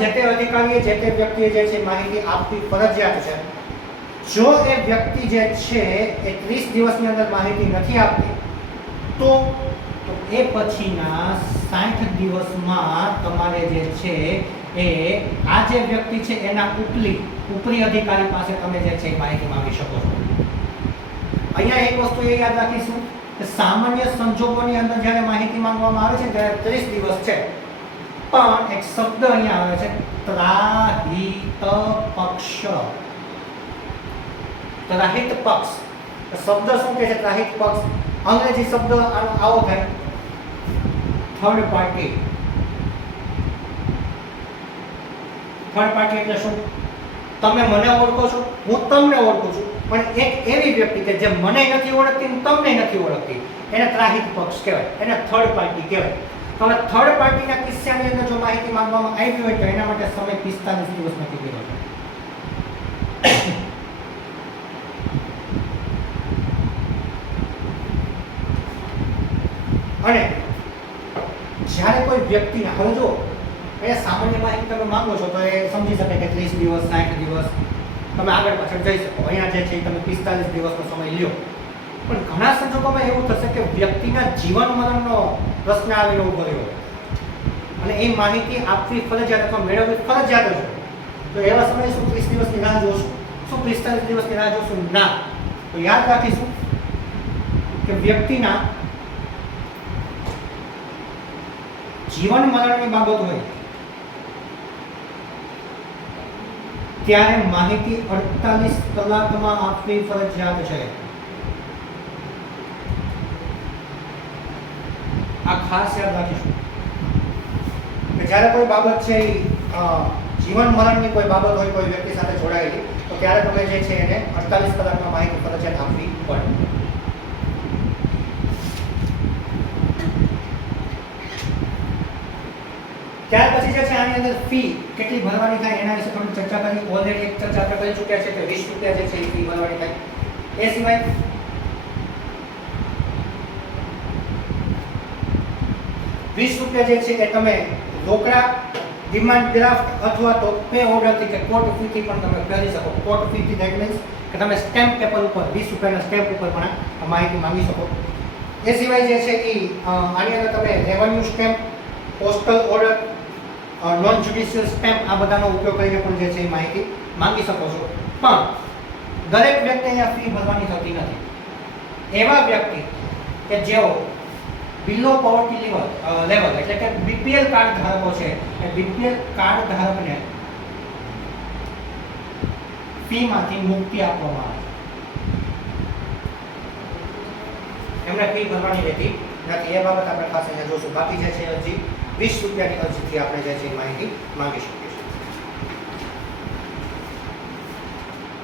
જે તે અધિકારીએ જે તે વ્યક્તિએ જે છે માહિતી આપવી ફરજિયાત છે. જો એ વ્યક્તિ જે છે એ 30 દિવસની અંદર માહિતી નથી આપતી તો એ પછીના 60 દિવસમાં તમારે જે છે એ આ જે વ્યક્તિ છે એના ઉપરી અધિકારી પાસે તમે જે છે માહિતી માંગી શકો છો. અહીંયા એક વસ્તુ એ યાદ રાખીશું કે સામાન્ય સંજોગોની અંદર જ્યારે માહિતી માંગવામાં આવે છે ત્યારે 30 દિવસ છે, પણ એક શબ્દ અહીંયા આવે છે ત્રાહિત પક્ષ. ત્રાહિત પક્ષ શબ્દ શું કહે છે? ત્રાહિત પક્ષ અંગ્રેજી શબ્દ આવો થાય થર્ડ પાર્ટી. થર્ડ પાર્ટી એટલે શું? તમે મને ઓળખો છો, હું તમને ઓળખું છું, પણ એક એવી વ્યક્તિ કે જે મને નથી ઓળખતી અને તમને નથી ઓળખતી એને ત્રાહિત પક્ષ કહેવાય, એને થર્ડ પાર્ટી કહેવાય. હવે થર્ડ પાર્ટીના કિસ્સાની અંદર જો માહિતી માંગવામાં આવી હોય તો એના માટે સમય 45 દિવસ નક્કી કર્યો છે. અને જ્યારે કોઈ વ્યક્તિને હવે જો એ સામાન્ય માહિતી તમે માંગો છો તો એ સમજી શકે કે 30 દિવસ 60 દિવસ તમે આગળ પાછળ જઈ શકો. અહીંયા જે છે તમે 45 દિવસનો સમય લ્યો. પણ ઘણા સંજોગોમાં એવું થશે કે વ્યક્તિના જીવન મરણનો પ્રશ્ન આવીને ઉભો રહ્યો અને એ માહિતી આપવી ફરજિયાત અથવા મેળવવી ફરજિયાત છે. તો એવા સમયે શું 30 દિવસની રાહ જોશું? શું 45 દિવસની રાહ જોશું? ના. તો યાદ રાખીશું કે વ્યક્તિના જીવન મરણની બાબત હોય ત્યારે માહિતી 48 કલાકમાં આપવી ફરજિયાત છે. આ ખાસ યાદ રાખીશું કે જ્યારે કોઈ બાબત છે જીવન મરણની કોઈ બાબત હોય કોઈ વ્યક્તિ સાથે જોડાયેલી તો ત્યારે તમે જે છે એને 48 કલાકમાં માહિતી ફરજિયાત આપવી પડે. ત્યાર પછી જે છે આની અંદર ફી કેટલી ભરવાની થાય એના વિશે થોડી ચર્ચા કરી. ઓલરેડી એક ચર્ચા આપણે કરી ચૂક્યા છે કે 20 રૂપિયા જે છે એ ફી ભરવાની થાય. એ સિવાય 20 રૂપિયા જે છે એ તમે રોકડા, ડિમાન્ડ ડ્રાફ્ટ અથવા તો પે ઓર્ડરથી કે કોર્ટ ફીથી પણ તમે કરી શકો. કોર્ટ ફીથી ધેટ મીન્સ કે તમે સ્ટેમ્પ પેપર ઉપર 20 રૂપિયાના સ્ટેમ્પ ઉપર પણ માહિતી માંગી શકો. એ સિવાય જે છે એ આની અંદર તમે revenue stamp, postal order, non judicial stamp આ બધાનો ઉપયોગ કરીને પણ જે છે એ માહિતી માંગી શકો છો. પણ દરેક વ્યક્તિ અહીંયા ફી ભરવાની થતી નથી. એવા વ્યક્તિ કે જેઓ બિલો પોવર્ટી લેવલ એટલે કે બીપીએલ કાર્ડ ધારકો છે એ બીપીએલ કાર્ડ ધારકને ફીમાંથી મુક્તિ આપવામાં આવે છે. એમને ફી ભરવાની રહેતી નથી. એ બાબત આપણે ખાસ અહીંયા જોશું. બાકી જે છે હજી 20 રૂપિયાની અરજીથી આપણે જે છે માહિતી માંગી શકીએ છીએ.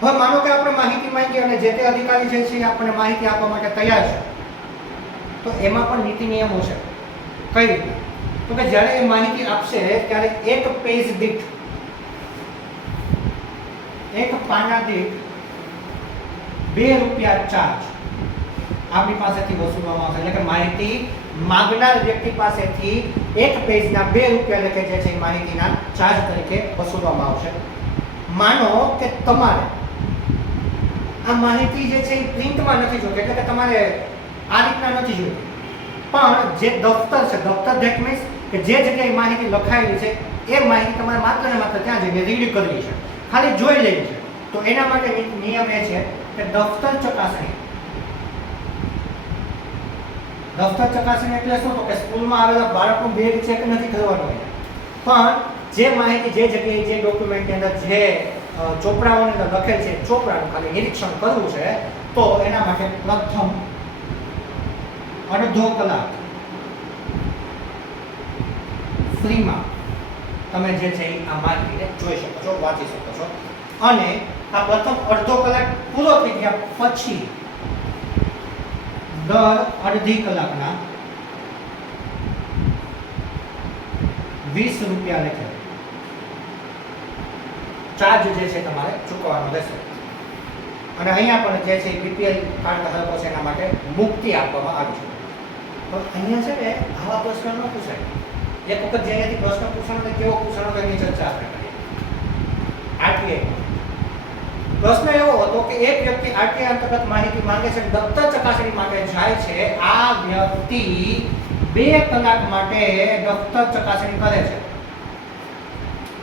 હવે માનો કે આપણે માહિતી માંગી અને જે તે અધિકારી જે છે આપણને માહિતી આપવા માટે તૈયાર છે તો એમાં પણ નીતિ નિયમો છે. કઈ રીતે? તો કે જ્યારે એ માહિતી આપશે ત્યારે એક પેજ દીઠ, એક પાના દીઠ 2 રૂપિયા ચાર્જ આપણી પાસેથી વસૂલવામાં આવશે. એટલે કે માહિતી માંગનાર વ્યક્તિ પાસેથી એક પેજના 2 રૂપિયા લેખે જે છે માહિતીના ચાર્જ તરીકે વસૂલવામાં આવશે. માનો કે તમારે આ માહિતી જે છે એ પ્રિન્ટમાં નથી જોઈતી, એટલે કે તમારે આ રીતના નથી જોઈતી, પણ જે દફતર છે, દફતર ધેટ મીન્સ કે જે જગ્યાએ માહિતી લખાયેલી છે એ માહિતી તમારે માત્ર ને માત્ર ત્યાં જઈને રીડ કરવી છે, ખાલી જોઈ લેવી છે. તો એના માટે નિયમ એ છે કે દફતર ચકાસણી. દફતર ચકાસણી એટલે શું? તો કે સ્કૂલમાં આવેલા બાળકનું બેગ ચેક નથી કરવાનું હોય, પણ જે માહિતી જે જગ્યાએ જે ડોક્યુમેન્ટની અંદર જે ચોપડાઓની અંદર લખેલ છે ચોપડાનું ખાલી નિરીક્ષણ કરવું છે તો એના માટે પ્રથમ અડધો કલાક ફ્રીમાં તમે જે છે આ માહિતીને જોઈ શકો છો, વાંચી શકો છો. અને આ પ્રથમ અડધો કલાક પૂરો થઈ ગયા પછી દર અડધી કલાકના 20 રૂપિયા લેખે ચાર્જ જે છે તમારે ચૂકવવાનો રહેશે. અને અહીંયા પણ જે છે બીપીએલ કાર્ડ ધારકો છે એના માટે મુક્તિ આપવામાં આવી છે. પણ અહીંયા છે ને આવા પ્રશ્ન ન પૂછાય. એક વખત જે અહીંયાથી પ્રશ્ન પૂછાણો કેવો પૂછાણો એની ચર્ચા આપણે કરીએ. આરટીઆઈ પ્રશ્ન એવો હતો કે એક વ્યક્તિ આરટીઆઈ અંતર્ગત માહિતી માંગે છે, દફતર ચકાસણી માટે જાય છે. આ વ્યક્તિ 2 કલાક માટે દફતર ચકાસણી કરે છે.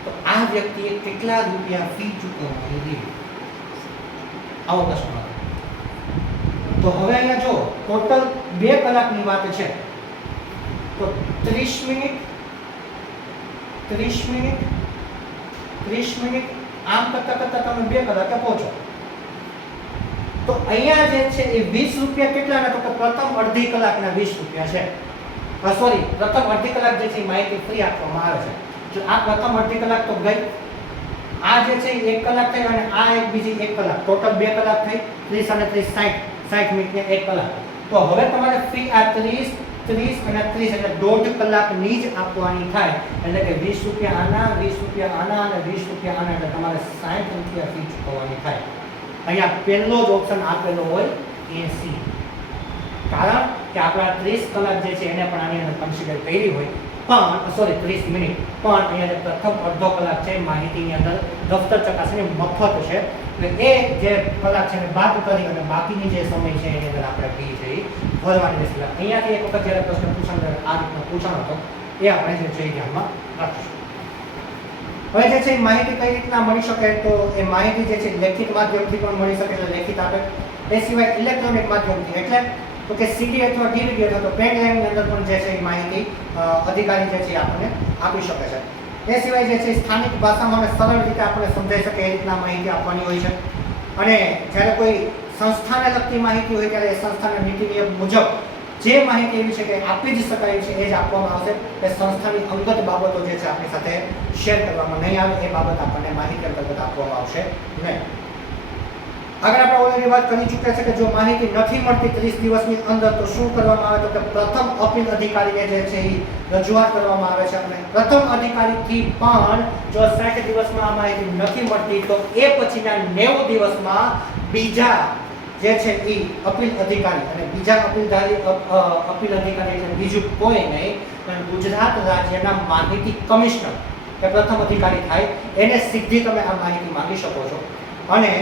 તો આ વ્યક્તિએ કેટલા રૂપિયા ફી ચૂકવવાની હતી? આવો પ્રશ્ન હતો. તો હવે અહીંયા જો ટોટલ 2 કલાકની વાત છે. તો 30 મિનિટ 30 મિનિટ 30 મિનિટ આમ કરતા કરતા તમે 2 કલાકે પહોંચો. તો અહીંયા જે છે એ 20 રૂપિયા કેટલાના? તો કે પ્રથમ અડધી કલાકના 20 રૂપિયા છે. સોરી, પ્રથમ અડધી કલાક જે છે એ માહિતી ફ્રી આપવામાં આવે છે. જો આ પ્રથમ અડધી કલાક તો ગઈ, આ જે છે 1 કલાક થઈ અને આ એક બીજી 1 કલાક, ટોટલ 2 કલાક થઈ. 30 અને 30 60 મિનિટ ને 1 કલાક. તો હવે તમારે ફી આ 30 અને 30 એટલે 1.5 કલાકની જ આપવાની થાય. એટલે કે 20 રૂપિયા આના, 20 રૂપિયા આના અને 20 રૂપિયા આના, એટલે તમારે 60 રૂપિયા ફી ચૂકવવાની થાય. અહીંયા પહેલો જ ઓપ્શન આપેલો હોય 80. કારણ કે આપણા 30 કલાક જે છે એને પણ આની અંદર કન્સિડર કરી હોય. પણ સોરી 30 મિનિટ પણ અહીંયા જે પ્રથમ અડધો કલાક છે માહિતીની અંદર દફતર ચકાસણી મફત છે. એટલે એ જે કલાક છે એને બાદ કરી અને બાકીની જે સમય છે એની અંદર આપણે ફી છે એ ભરવાની રહેશે. અહીંયાથી એક વખત જ્યારે પ્રશ્ન પૂછાણો આ રીતનો પૂછાણો હતો એ આપણે જે છે ધ્યાનમાં રાખીશું. હવે જે છે માહિતી કઈ રીતના મળી શકે? તો એ માહિતી જે છે લેખિત માધ્યમથી પણ મળી શકે, એટલે લેખિત આપે. એ સિવાય ઇલેક્ટ્રોનિક માધ્યમથી, એટલે તો કે સીડી અથવા ડીવીડી અથવા તો પેન ડ્રાઈવની અંદર પણ જે છે એ માહિતી અધિકારી જે છે આપણને આપી શકે છે. એ સિવાય જે છે સ્થાનિક ભાષામાં અને સરળ રીતે આપણે સમજાઈ શકે એ રીતના માહિતી આપવાની હોય છે. અને જ્યારે કોઈ સંસ્થાને લગતી માહિતી હોય ત્યારે એ સંસ્થાના નીતિ નિયમ મુજબ જે માહિતી એવી છે કે આપી જ શકાય છે એ જ આપવામાં આવશે. એ સંસ્થાની અંગત બાબતો જે છે આપણી સાથે શેર કરવામાં નહીં આવે, એ બાબત આપણને માહિતી અંતર્ગત આપવામાં આવશે નહીં. આગળ આપણે ઓલરેડી વાત કરી ચૂક્યા છે કે જો માહિતી નથી મળતી 30 દિવસની અંદર તો શું કરવામાં આવે? તો કે પ્રથમ અપીલ અધિકારીને જે છે એ રજૂઆત કરવામાં આવે છે. અને પ્રથમ અધિકારીથી પણ જો 60 દિવસમાં આ માહિતી નથી મળતી તો એ પછીના 90 દિવસમાં બીજા જે છે એ અપીલ અધિકારી, અને બીજા અપીલ અધિકારી એટલે બીજું કોઈ નહીં પણ ગુજરાત રાજ્યના માહિતી કમિશનર એ પ્રથમ અધિકારી થાય. એને સીધી તમે આ માહિતી માંગી શકો છો. અને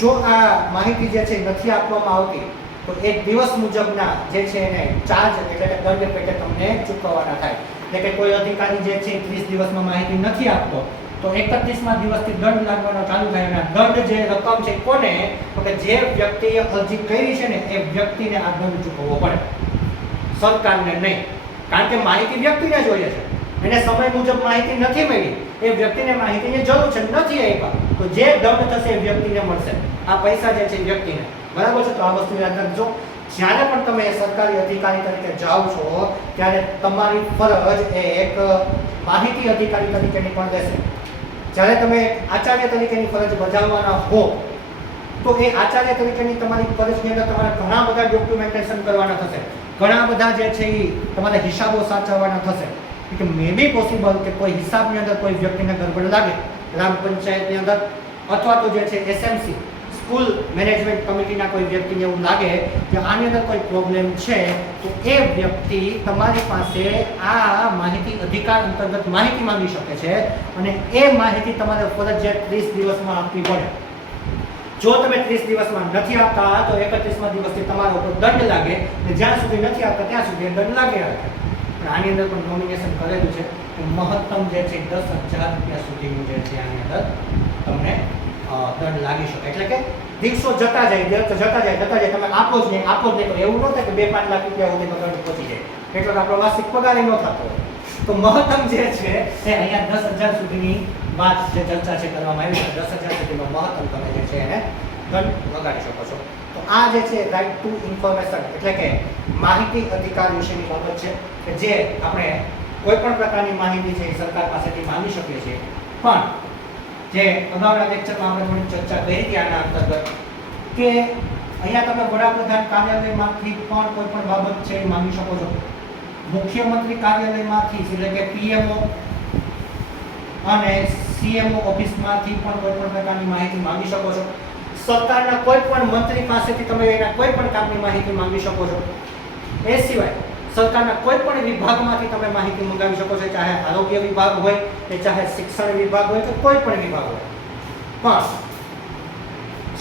જો આ માહિતી જે છે નથી આપવામાં આવતી તો એક દિવસ મુજબના જે છે એને ચાર્જ એટલે કે દંડ પેટે તમને ચૂકવવાના થાય. એટલે કે કોઈ અધિકારી જે છે 30 દિવસમાં માહિતી નથી આપતો તો 31મા દિવસથી દંડ લાગવાનો ચાલુ થાય. અને દંડ જે રકમ છે કોને? તો કે જે વ્યક્તિએ અરજી કરી છે ને એ વ્યક્તિને આ દંડ ચૂકવવો પડે, સરકારને નહીં. કારણ કે માહિતી વ્યક્તિને જોઈએ છે, એને સમય મુજબ માહિતી નથી મળી, એ વ્યક્તિને માહિતીની જરૂર છે, નથી આપ્યા તો જે દંડ થશે એ વ્યક્તિને મળશે. આ પૈસા જે છે વ્યક્તિને, બરાબર છે? તો આ વસ્તુ યાદ રાખજો. જ્યારે પણ તમે સરકારી અધિકારી તરીકે જાઓ છો ત્યારે તમારી ફરજ એ એક માહિતી અધિકારી તરીકેની પણ રહેશે. જ્યારે તમે આચાર્ય તરીકેની ફરજ બજાવવાના હો તો એ આચાર્ય તરીકેની તમારી ફરજની અંદર તમારે ઘણા બધા ડોક્યુમેન્ટેશન કરવાના થશે, ઘણા બધા જે છે એ તમારે હિસાબો સાચવવાના થશે. કે મે બી પોસિબલ કે કોઈ હિસાબની અંદર કોઈ વ્યક્તિને ગડબડ લાગે ગ્રામ પંચાયતની અંદર, અથવા તો જે છે એસએમસી સ્કૂલ મેનેજમેન્ટ કમિટીના કોઈ વ્યક્તિને એવું લાગે કે આની અંદર કોઈ પ્રોબ્લેમ છે તો એ વ્યક્તિ તમારી પાસે આ માહિતી અધિકાર અંતર્ગત માહિતી માંગી શકે છે. અને એ માહિતી તમારે ફરજિયાત 30 દિવસમાં આપવી પડે. જો તમે 30 દિવસમાં નથી આપતા તો 31મા દિવસથી તમારા ઉપર દંડ લાગે, અને જ્યાં સુધી નથી આપતા ત્યાં સુધી દંડ લાગે. પણ આની અંદર પણ નોમિનેશન કરેલું છે કે મહત્તમ જે છે 10,000 રૂપિયા સુધીનું જે છે આની અંદર તમને દંડ લાગી શકે. એટલે કે દિવસો જતા જાય તમે આપો જ નહીં તો એવું ન થાય કે 2-5 લાખ રૂપિયા સુધીનો દંડ પહોંચી જાય. એટલે આપણો વાર્ષિક પગાર ન થતો હોય. તો મહત્તમ જે છે એ અહીંયા 10,000 સુધીની વાત જે ચર્ચા છે કરવામાં આવી છે. 10,000 સુધીનો મહત્તમ તમે જે છે એને દંડ લગાડી શકો છો. તો આ જે છે રાઇટ ટુ ઇન્ફોર્મેશન એટલે કે માહિતી અધિકાર વિશેની બાબત છે કે જે આપણે કોઈ પણ પ્રકારની માહિતી છે એ સરકાર પાસેથી માંગી શકીએ છીએ. પણ જે અગાઉના લેક્ચરમાં આપણે થોડી ચર્ચા કરી હતી આના અંતર્ગત કે અહીંયા તમે વડાપ્રધાન કાર્યાલયમાંથી પણ કોઈ પણ બાબત છે એ માંગી શકો છો, મુખ્યમંત્રી કાર્યાલયમાંથી એટલે કે પીએમઓ અને સીએમઓ ઓફિસમાંથી પણ કોઈ પણ પ્રકારની માહિતી માંગી શકો છો. સરકારના કોઈ પણ મંત્રી પાસેથી તમે એના કોઈ પણ કામની માહિતી માંગી શકો છો. એ સિવાય સરકારના કોઈ પણ વિભાગમાંથી તમે માહિતી મંગાવી શકો છો, ચાહે આરોગ્ય વિભાગ હોય કે ચાહે શિક્ષણ વિભાગ હોય કે કોઈ પણ વિભાગ હોય. પણ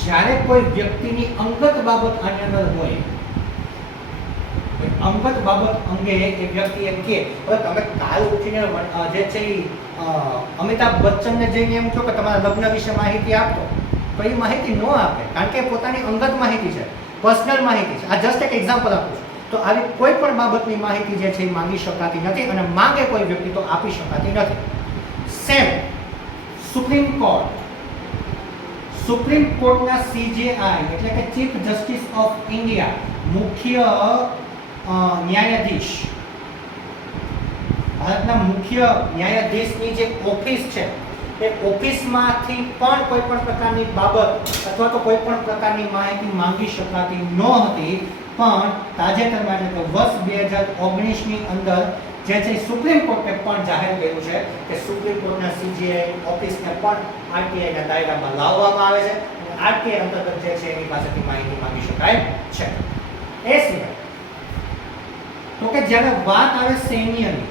જ્યારે કોઈ વ્યક્તિની અંગત બાબત આની અંદર હોય, અંગત બાબત અંગે એ વ્યક્તિ એમ કે હવે તમે કાલ ઉઠીને જે છે અમિતાભ બચ્ચનને જઈને એમ કહો કે તમારા લગ્ન વિશે માહિતી આપો, તો એ માહિતી ન આપે, કારણ કે પોતાની અંગત માહિતી છે, પર્સનલ માહિતી છે. આ જસ્ટ એક એક્ઝામ્પલ આપું છું. તો આવી કોઈ પણ બાબતની માહિતી જે છે એ માંગી શકાતી નથી, અને માંગે કોઈ વ્યક્તિ તો આપી શકાતી નથી. સેમ સુપ્રીમ કોર્ટના CJI એટલે કે ચીફ જસ્ટિસ ઓફ ઇન્ડિયા, મુખ્ય ન્યાયાધીશ, ભારતના મુખ્ય ન્યાયાધીશની જે ઓફિસ છે એ ઓફિસમાંથી પણ કોઈ પણ પ્રકારની બાબત અથવા તો કોઈ પણ પ્રકારની માહિતી માંગી શકાતી નહોતી. પણ તાજેતરમાં એટલે કે વર્ષ 2019ની અંદર જે છે સુપ્રીમ કોર્ટે પણ જાહેર કર્યું છે કે સુપ્રીમ કોર્ટના CJI ઓફિસને પણ RTIના દાયરામાં લાવવામાં આવે છે, અને RTI અંતર્ગત જે છે એની પાસેથી માહિતી માંગી શકાય છે. એ સિવાય તો કે જ્યારે વાત આવે સૈન્યની,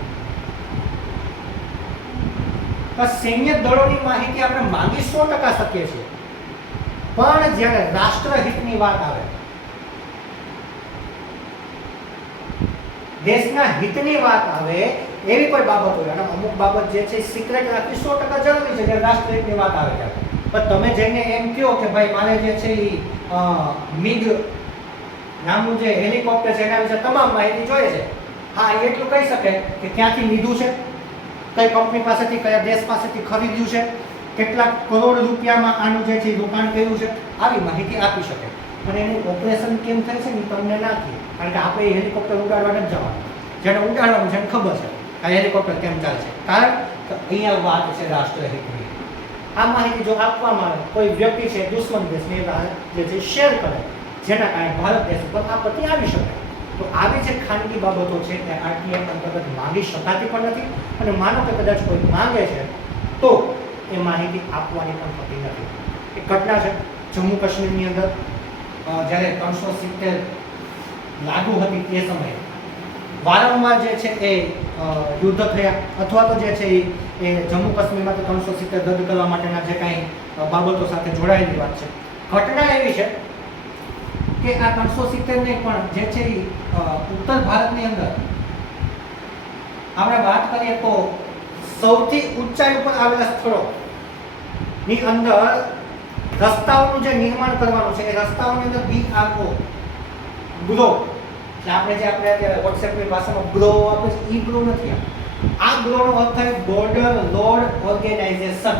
તો સૈન્ય દળોની માહિતી આપણે માંગી 100% શકીએ છીએ, પણ જ્યારે રાષ્ટ્રહિતની વાત આવે, દેશના હિતની વાત આવે, એવી કોઈ બાબત હોય અને અમુક બાબત જે છે સિક્રેટ રાખવી 100% જરૂરી છે જ્યારે રાષ્ટ્રહિતની વાત આવે ત્યારે. પણ તમે જઈને એમ કહો કે ભાઈ મારે જે છે મિગ નામનું જે હેલિકોપ્ટર છે એના વિશે તમામ માહિતી જોઈએ છે, હા એટલું કહી શકે કે ક્યાંથી લીધું છે, કઈ કંપની પાસેથી, કયા દેશ પાસેથી ખરીદ્યું છે, કેટલા કરોડ રૂપિયામાં આનું જે છે રોકાણ કર્યું છે, આવી માહિતી આપી શકે. અને એનું ઓપરેશન કેમ થાય છે ને તમને ના કહે, કારણ કે આપણે હેલિકોપ્ટર ઉડાડવા નથી જવાનું, જેને ઉડાડવાનું છે એને ખબર છે આ હેલિકોપ્ટર કેમ ચાલે છે, કારણ કે અહીંયા વાત છે રાષ્ટ્રહિતની. આ માહિતી જો આપવામાં આવે, કોઈ વ્યક્તિ છે દુશ્મન દેશને જે છે શેર કરે, જેના કારણે ભારત દેશ ઉપર આપત્તિ આવી શકે, તો આવી જે ખાનગી બાબતો છે એ RTI અંતર્ગત માંગી શકાતી પણ નથી. અને માનો કે કદાચ કોઈ માંગે છે તો એ માહિતી આપવાની પણ થતી નથી. એક ઘટના છે જમ્મુ કાશ્મીરની અંદર, જ્યારે 370 લાગુ હતી તે સમયે વારંવાર જે છે એ યુદ્ધ થયા, અથવા તો જે છે એ જમ્મુ કાશ્મીરમાં 370 રદ કરવા માટેના જે કાંઈ બાબતો સાથે જોડાયેલી વાત છે. ઘટના એવી છે કે આ 370 ને પણ જે છે ઉત્તર ભારતની અંદર આપણે વાત કરીએ તો સૌથી ઊંચાઈ ઉપર આવેલા સ્થળોની અંદર રસ્તાઓનું જે નિર્માણ કરવાનું છે, એ રસ્તાઓની અંદર ગ્લો, આપણે અત્યારે WhatsAppની ભાષામાં ગ્લો આપે છે, ઈ ગ્લો નથી. આ ગ્લોનો અર્થ થાય બોર્ડર રોડ ઓર્ગેનાઇઝેશન.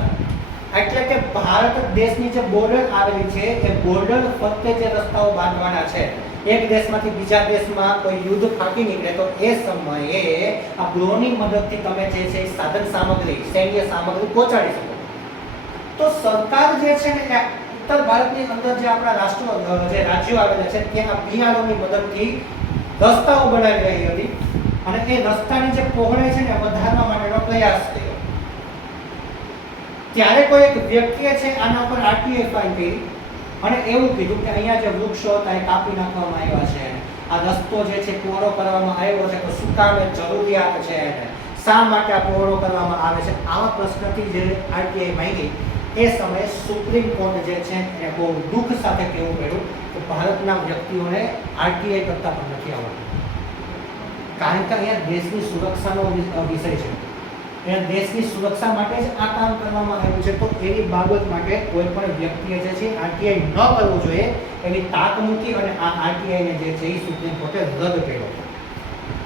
એટલે કે ભારત દેશની જે બોર્ડર આવેલી છે એ બોર્ડર ફરતે જે રસ્તાઓ બાંધવાના છે, એક દેશમાંથી બીજા દેશમાં કોઈ યુદ્ધ ફાટી નીકળે તો એ સમયે આ ગ્લોની મદદથી તમે જે છે સાધન સામગ્રી, સૈન્ય સામગ્રી પહોંચાડી શકો. તો સરકાર જે છે ને એ ઉત્તર ભારતની અંદર જે આપણા જે રાજ્યો આવેલા છે ત્યાં BROની મદદથી રસ્તાઓ બનાવી રહી હતી, અને એ રસ્તાની જે પહોળાઈ છે ને વધારવા માટેનો પ્રયાસ થયો. ત્યારે કોઈ એક વ્યક્તિએ છે આના પર RTI ફાઇલ કરી અને એવું કીધું કે અહીંયા જે વૃક્ષો હતા એ કાપી નાખવામાં આવ્યા છે, આ રસ્તો જે છે પહોળો કરવામાં આવ્યો છે તો શું કામે જરૂરિયાત છે, શા માટે આ પહોળો કરવામાં આવે છે, આવા પ્રશ્નથી જે RTI માંગી એ સમયે સુપ્રીમ કોર્ટ જે છે એ બહુ દુઃખ સાથે કહેવું પડ્યું કે ભારતના વ્યક્તિઓને RTI કરતા પણ નથી આવડતું, કારણ કે અહીંયા દેશની સુરક્ષાનો વિષય છે, અહીંયા દેશની સુરક્ષા માટે જ આ કામ કરવામાં આવ્યું છે. તો એવી બાબત માટે કોઈ પણ વ્યક્તિએ જે છે RTI ન કરવું જોઈએ એવી તાક મૂકી અને આ RTI ને જે છે એ સુપ્રીમ કોર્ટે રદ કર્યો.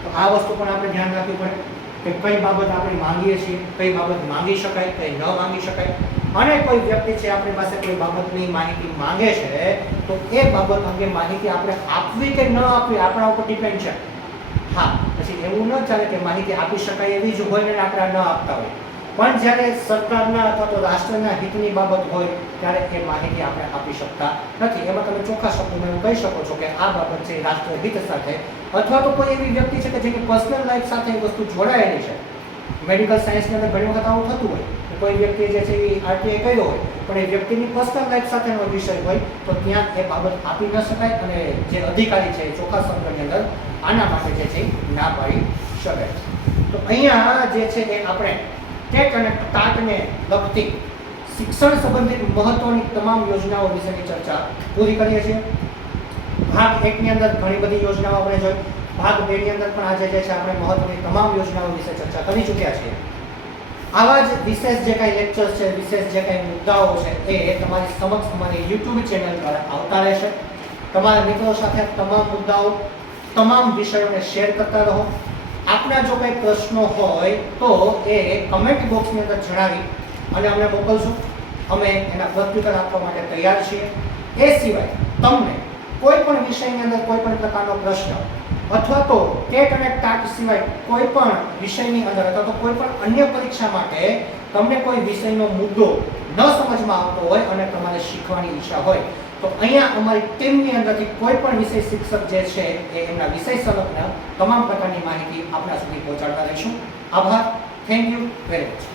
તો આ વસ્તુ પણ આપણે ધ્યાન રાખવી પડે કે કઈ બાબત આપણે માંગીએ છીએ, કઈ બાબત માંગી શકાય, કઈ ન માંગી શકાય. અને કોઈ વ્યક્તિ છે આપણી પાસે કોઈ બાબતની માહિતી માંગે છે તો એ બાબત અંગે માહિતી આપણે આપવી કે ન આપવી આપણા ઉપર ડિપેન્ડ છે. હા, પછી એવું ન ચાલે કે માહિતી આપી શકાય એવી જ હોય ને આપણે ન આપતા હોય, પણ જ્યારે સરકારના અથવા તો રાષ્ટ્રના હિતની બાબત હોય ત્યારે એ માહિતી આપણે આપી શકતા નથી. એમાં તમે ચોખ્ખા શબ્દોમાં એવું કહી શકો છો કે આ બાબત છે રાષ્ટ્રહિત સાથે, અથવા તો કોઈ એવી વ્યક્તિ છે કે જેની પર્સનલ લાઈફ સાથે એ વસ્તુ જોડાયેલી છે. મેડિકલ સાયન્સની અંદર ઘણી વખત આવું થતું હોય કે કોઈ વ્યક્તિ જે છે એ આરટીઆઈ કર્યો હોય પણ એ વ્યક્તિની પર્સનલ લાઈફ સાથેનો વિષય હોય તો ત્યાં એ બાબત આપી ન શકાય અને જે અધિકારી છે એ ચોખ્ખા શબ્દની અંદર આના માટે જે છે એ ના પાડી શકે. તો અહીંયા જે છે એ આપણે ટેટ અને ટાટને લગતી શિક્ષણ સંબંધિત મહત્વની તમામ યોજનાઓ વિશેની ચર્ચા પૂરી કરીએ છીએ. ભાગ 1 ની અંદર ઘણી બધી યોજનાઓ આપણે જોઈ. ભાગ 2 ની અંદર પણ આજે જે છે આપણે મહત્વની તમામ યોજનાઓ વિશે ચર્ચા કરી ચૂક્યા છીએ. આવા જ વિશેષ જે કાંઈ લેક્ચર્સ છે, વિશેષ જે કાંઈ મુદ્દાઓ છે એ તમારી સમક્ષ અમારી YouTube ચેનલ દ્વારા આવતા રહેશે. તમારા મિત્રો સાથે તમામ મુદ્દાઓ, તમામ વિષયોને શેર કરતા રહો. આપના જો કંઈ પ્રશ્નો હોય તો એ કમેન્ટ બોક્સની અંદર જણાવી અને અમને મોકલશો. અમે એના પ્રત્યુત્તર આપવા માટે તૈયાર છીએ. એ સિવાય તમને કોઈ પણ વિષયની અંદર કોઈ પણ પ્રકારનો પ્રશ્ન અથવા તો ટેટ અને ટાટ સિવાય કોઈ પણ વિષયની અંદર અથવા તો કોઈ પણ અન્ય પરીક્ષા માટે તમને કોઈ વિષયનો મુદ્દો ન સમજમાં આવતો હોય અને તમારે શીખવાની ઈચ્છા હોય તો અહીંયા અમારી ટીમની અંદરથી કોઈ પણ વિષય શિક્ષક જે છે એ એમના વિષય સંલગ્ન તમામ પ્રકારની માહિતી આપણા સુધી પહોંચાડતા રહીશું. આભાર. Thank you very much.